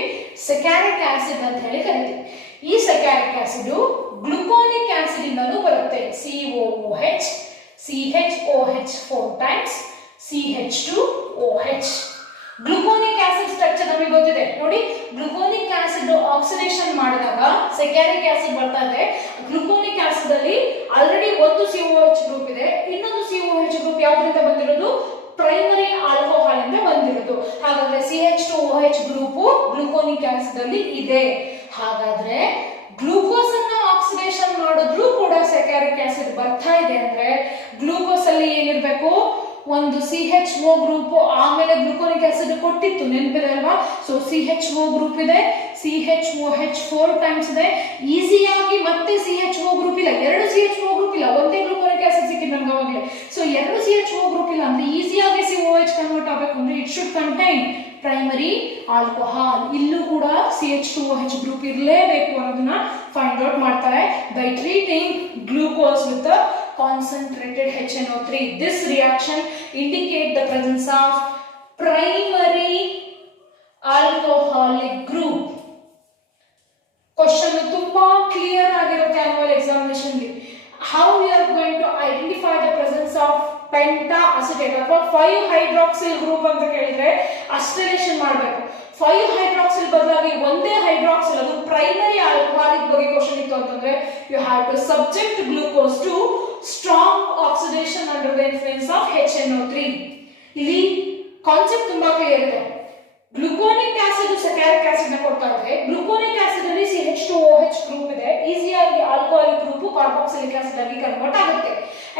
ಸಕ್ಯಾರಿಕ್ ಆಸಿಡ್ ಅಂತ ಹೇಳಿ ಕರಿತೀವಿ. ಈ ಸಕ್ಯಾರಿಕ್ ಆಸಿಡ್ ಗ್ಲುಕೋನಿಕ್ ಆಸಿಡ್ ಇಂದಲೂ ಬರುತ್ತೆ. COOH, CHOH 4 times CH2OH. Gluconic acid structure ನಮಗೆ ಗೊತ್ತಿದೆ ನೋಡಿ. ಗ್ಲುಕೋನಿಕ್ ಆಸಿಡ್ ಆಕ್ಸಿಡೇಷನ್ ಮಾಡಿದಾಗ ಸಕ್ಯಾರಿಕ್ ಆಸಿಡ್ ಬರ್ತಾ ಇದೆ. ಗ್ಲುಕೋನಿಕ್ ಆಸಿಡ್ ಅಲ್ಲಿ ಆಲ್ರೆಡಿ ಒಂದು COOH ಗ್ರೂಪ್ ಇದೆ. ಇನ್ನೊಂದು COOH ಗ್ರೂಪ್ ಯಾವ್ದ್ರಿಂದ ಬಂದಿರೋದು? ಪ್ರೈಮರಿ ಆಲ್ಕೋಹಾಲ್ ಇಂದ ಬಂದಿರೋದು. ಹಾಗಾದ್ರೆ CH2OH ಗ್ರೂಪ್ ಗ್ಲುಕೋನಿಕ್ ಆಸಿಡ್ ಅಲ್ಲಿ ಇದೆ. ಹಾಗಾದ್ರೆ ಗ್ಲೂಕೋಸ್ ಅನ್ನ ಆಕ್ಸಿಡೇಷನ್ ಮಾಡಿದ್ರು ಕೂಡ ಸಕ್ಯಾರಿಕ್ ಆಸಿಡ್ ಬರ್ತಾ ಇದೆ ಅಂದ್ರೆ ಗ್ಲೂಕೋಸ್ ಅಲ್ಲಿ ಏನಿರಬೇಕು? ಒಂದು CHO ಗ್ರೂಪ್, ಆಮೇಲೆ ಗ್ಲುಕೋನಿಕ್ ಆಸಿಡ್ ಕೊಟ್ಟಿತ್ತು, ನೆನಪಿದೆ ಅಲ್ವಾ? ಸೊ CHO ಗ್ರೂಪ್ ಇದೆ, CHOH 4 times ಇದೆ. ಈಸಿಯಾಗಿ ಮತ್ತೆ CHO ಗ್ರೂಪ್ ಇಲ್ಲ, ಎರಡು CHO ಗ್ರೂಪ್ ಇಲ್ಲ, ಒಂದೇ ಗ್ಲುಕೋನಿಕ್ ಆಸಿಡ್ ಸಿಕ್ಕಿದೆ ನಮ್ಗೆ ಅವಾಗಲೇ. ಸೊ ಎರಡು CHO ಗ್ರೂಪ್ ಇಲ್ಲ ಅಂದ್ರೆ ಈಸಿಯಾಗಿ COH ಕನ್ವರ್ಟ್ ಆಗಬೇಕು ಅಂದ್ರೆ it should contain primary alcohol. ಇಲ್ಲೂ ಕೂಡ CH2OH ಗ್ರೂಪ್ ಇರಲೇಬೇಕು ಅನ್ನೋದನ್ನ ಫೈಂಡ್ ಔಟ್ ಮಾಡ್ತಾರೆ by treating glucose with concentrated HNO3. This reaction indicate the presence of primary alcoholic group. Question ತುಂಬಾ ಕ್ಲಿಯರ್ ಆಗಿರುತ್ತೆ annual examination ಗೆ. How we are going to identify the presence of pentacetate ಅಥವಾ 5-hydroxyl group ಅಂತ ಕೇಳಿದ್ರೆ ಅಸ್ಟಿಲೇಷನ್ ಮಾಡಬೇಕು. 5-hydroxyl ಬದಲಾಗಿ ಒಂದೇ hydroxyl, ಅದು ಪ್ರೈಮರಿ ಆಲ್ಕೋಹಾಲಿಕ್ ಬಗ್ಗೆ ಕ್ವಶನ್ ಇತ್ತು ಅಂತಂದ್ರೆ you have to subject glucose to strong oxidation under the influence of HNO3. ಇಲ್ಲಿ ಕಾನ್ಸೆಪ್ಟ್ ತುಂಬಾ ಕ್ಲಿಯರ್ ಇದೆ. ಗ್ಲುಕೋನಿಕ್ ಆಸಿಡ್ ಸಕ್ಯಾರಿಕ್ ಆಸಿಡ್ ನ ಕೊಡ್ತಾ ಇದೆ. ಗ್ಲುಕೋನಿಕ್ ಆಸಿಡ್ ಅಲ್ಲಿ CH2OH ಗ್ರೂಪ್ ಇದೆ. ಈಸಿಯಾಗಿ ಆಲ್ಕೋಹಾಲಿಕ್ ಗ್ರೂಪ್ ಕಾರ್ಬಾಕ್ಸಿಲಿಕ್ ಆಸಿಡ್ ಆಗಿ ಕನ್ವರ್ಟ್ ಆಗುತ್ತೆ.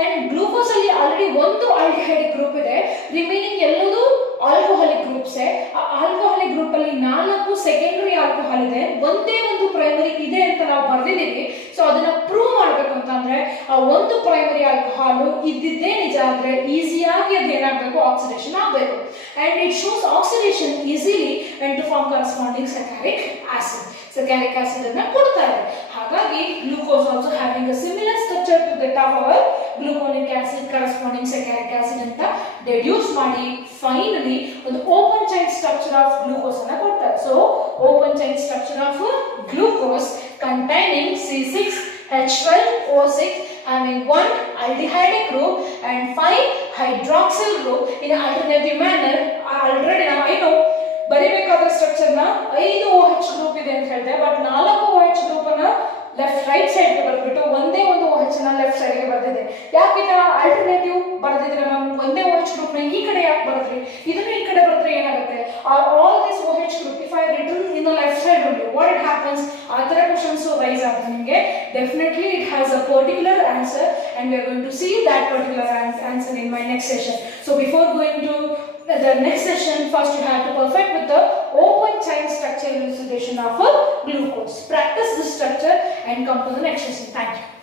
ಅಂಡ್ ಗ್ಲೂಕೋಸ್ ಅಲ್ಲಿ ಆಲ್ರೆಡಿ ಒಂದು ಆಲ್ಡಿಹೈಡಿಕ್ ಗ್ರೂಪ್ ಇದೆ. ರಿಮೈನಿಂಗ್ ಎಲ್ಲದೂ ಆಲ್ಕೋಹಾಲಿಕ್ ಗ್ರೂಪ್ಸ್. ಆ ಆಲ್ಕೋಹಾಲಿಕ್ ಗ್ರೂಪ್ ಅಲ್ಲಿ 4 ಸೆಕೆಂಡರಿ ಆಲ್ಕೋಹಾಲ್ ಇದೆ, ಒಂದೇ ಒಂದು ಪ್ರೈಮರಿ ಇದೆ ಅಂತ ನಾವು ಬರ್ದಿದ್ದೀವಿ. ಸೊ ಅದನ್ನ ಪ್ರೂವ್ ಮಾಡಬೇಕು ಅಂತಂದ್ರೆ ಆ ಒಂದು ಪ್ರೈಮರಿ ಆಲ್ಕೋಹಾಲ್ ಇದ್ದಿದ್ದೇ ನಿಜ ಆದ್ರೆ ಈಸಿಯಾಗಿ ಅದು ಏನಾಗಬೇಕು? ಆಕ್ಸಿಡೇಷನ್ ಆಗಬೇಕು. And it shows oxidation easily and to form corresponding saccharic acid. Saccharic acid ಅನ್ನ ಕೊಡ್ತಾ ಇದೆ. ಹಾಗಾಗಿ glucose also having a similar structure to that of our gluconic acid corresponding saccharic acid ಅಂತ ಡೆಡ್ಯೂಸ್ ಮಾಡಿ ಫೈನಲಿ ಒಂದು open chain structure of glucose ಅನ್ನ ಕೊಡ್ತಾರೆ. So open chain structure of glucose containing C6H12O6 having 1 aldehyde group and 5 hydroxyl group in an alternative manner. Already now I know ಬರಿಬೇಕಾದ structure ನ 5 OH group ಇದೆ ಅಂತ ಹೇಳಿದೆ, but 4 OH group ಅನ್ನ left right side ಗೆ ಬರ್ಬಿಟ್ಟು ಒಂದೇ ಒಂದು OH ನ ಲೆಫ್ಟ್ ಸೈಡ್ ಗೆ ಬರ್ದಿದೆ. ಯಾಕೆ ಆಲ್ಟರ್ನೇಟಿವ್ ಬರ್ದಿದ್ರೆ ಮ್ಯಾಮ್? ಒಂದೇ OH ಗ್ರೂಪ್ ನ ಈ ಕಡೆ ಯಾಕೆ ಬರೆದ್ರಿ? ಇದನ್ನ ಈ ಕಡೆ ಬರೆದ್ರೆ ಏನಾಗುತ್ತೆ? all this OH group if I written in the left side only, what it happens? ಆ ತರ ಕ್ವೆಶ್ಚನ್ಸ್ ರೈಸ್ ಆಗುತ್ತೆ ನಿಮಗೆ. Definitely it has a particular answer and we are going to see that particular answer in my next session. So before going to the next session, first you have to perfect with the open chain structure elucidation of a glucose. Practice this structure and come to the next session. Thank you.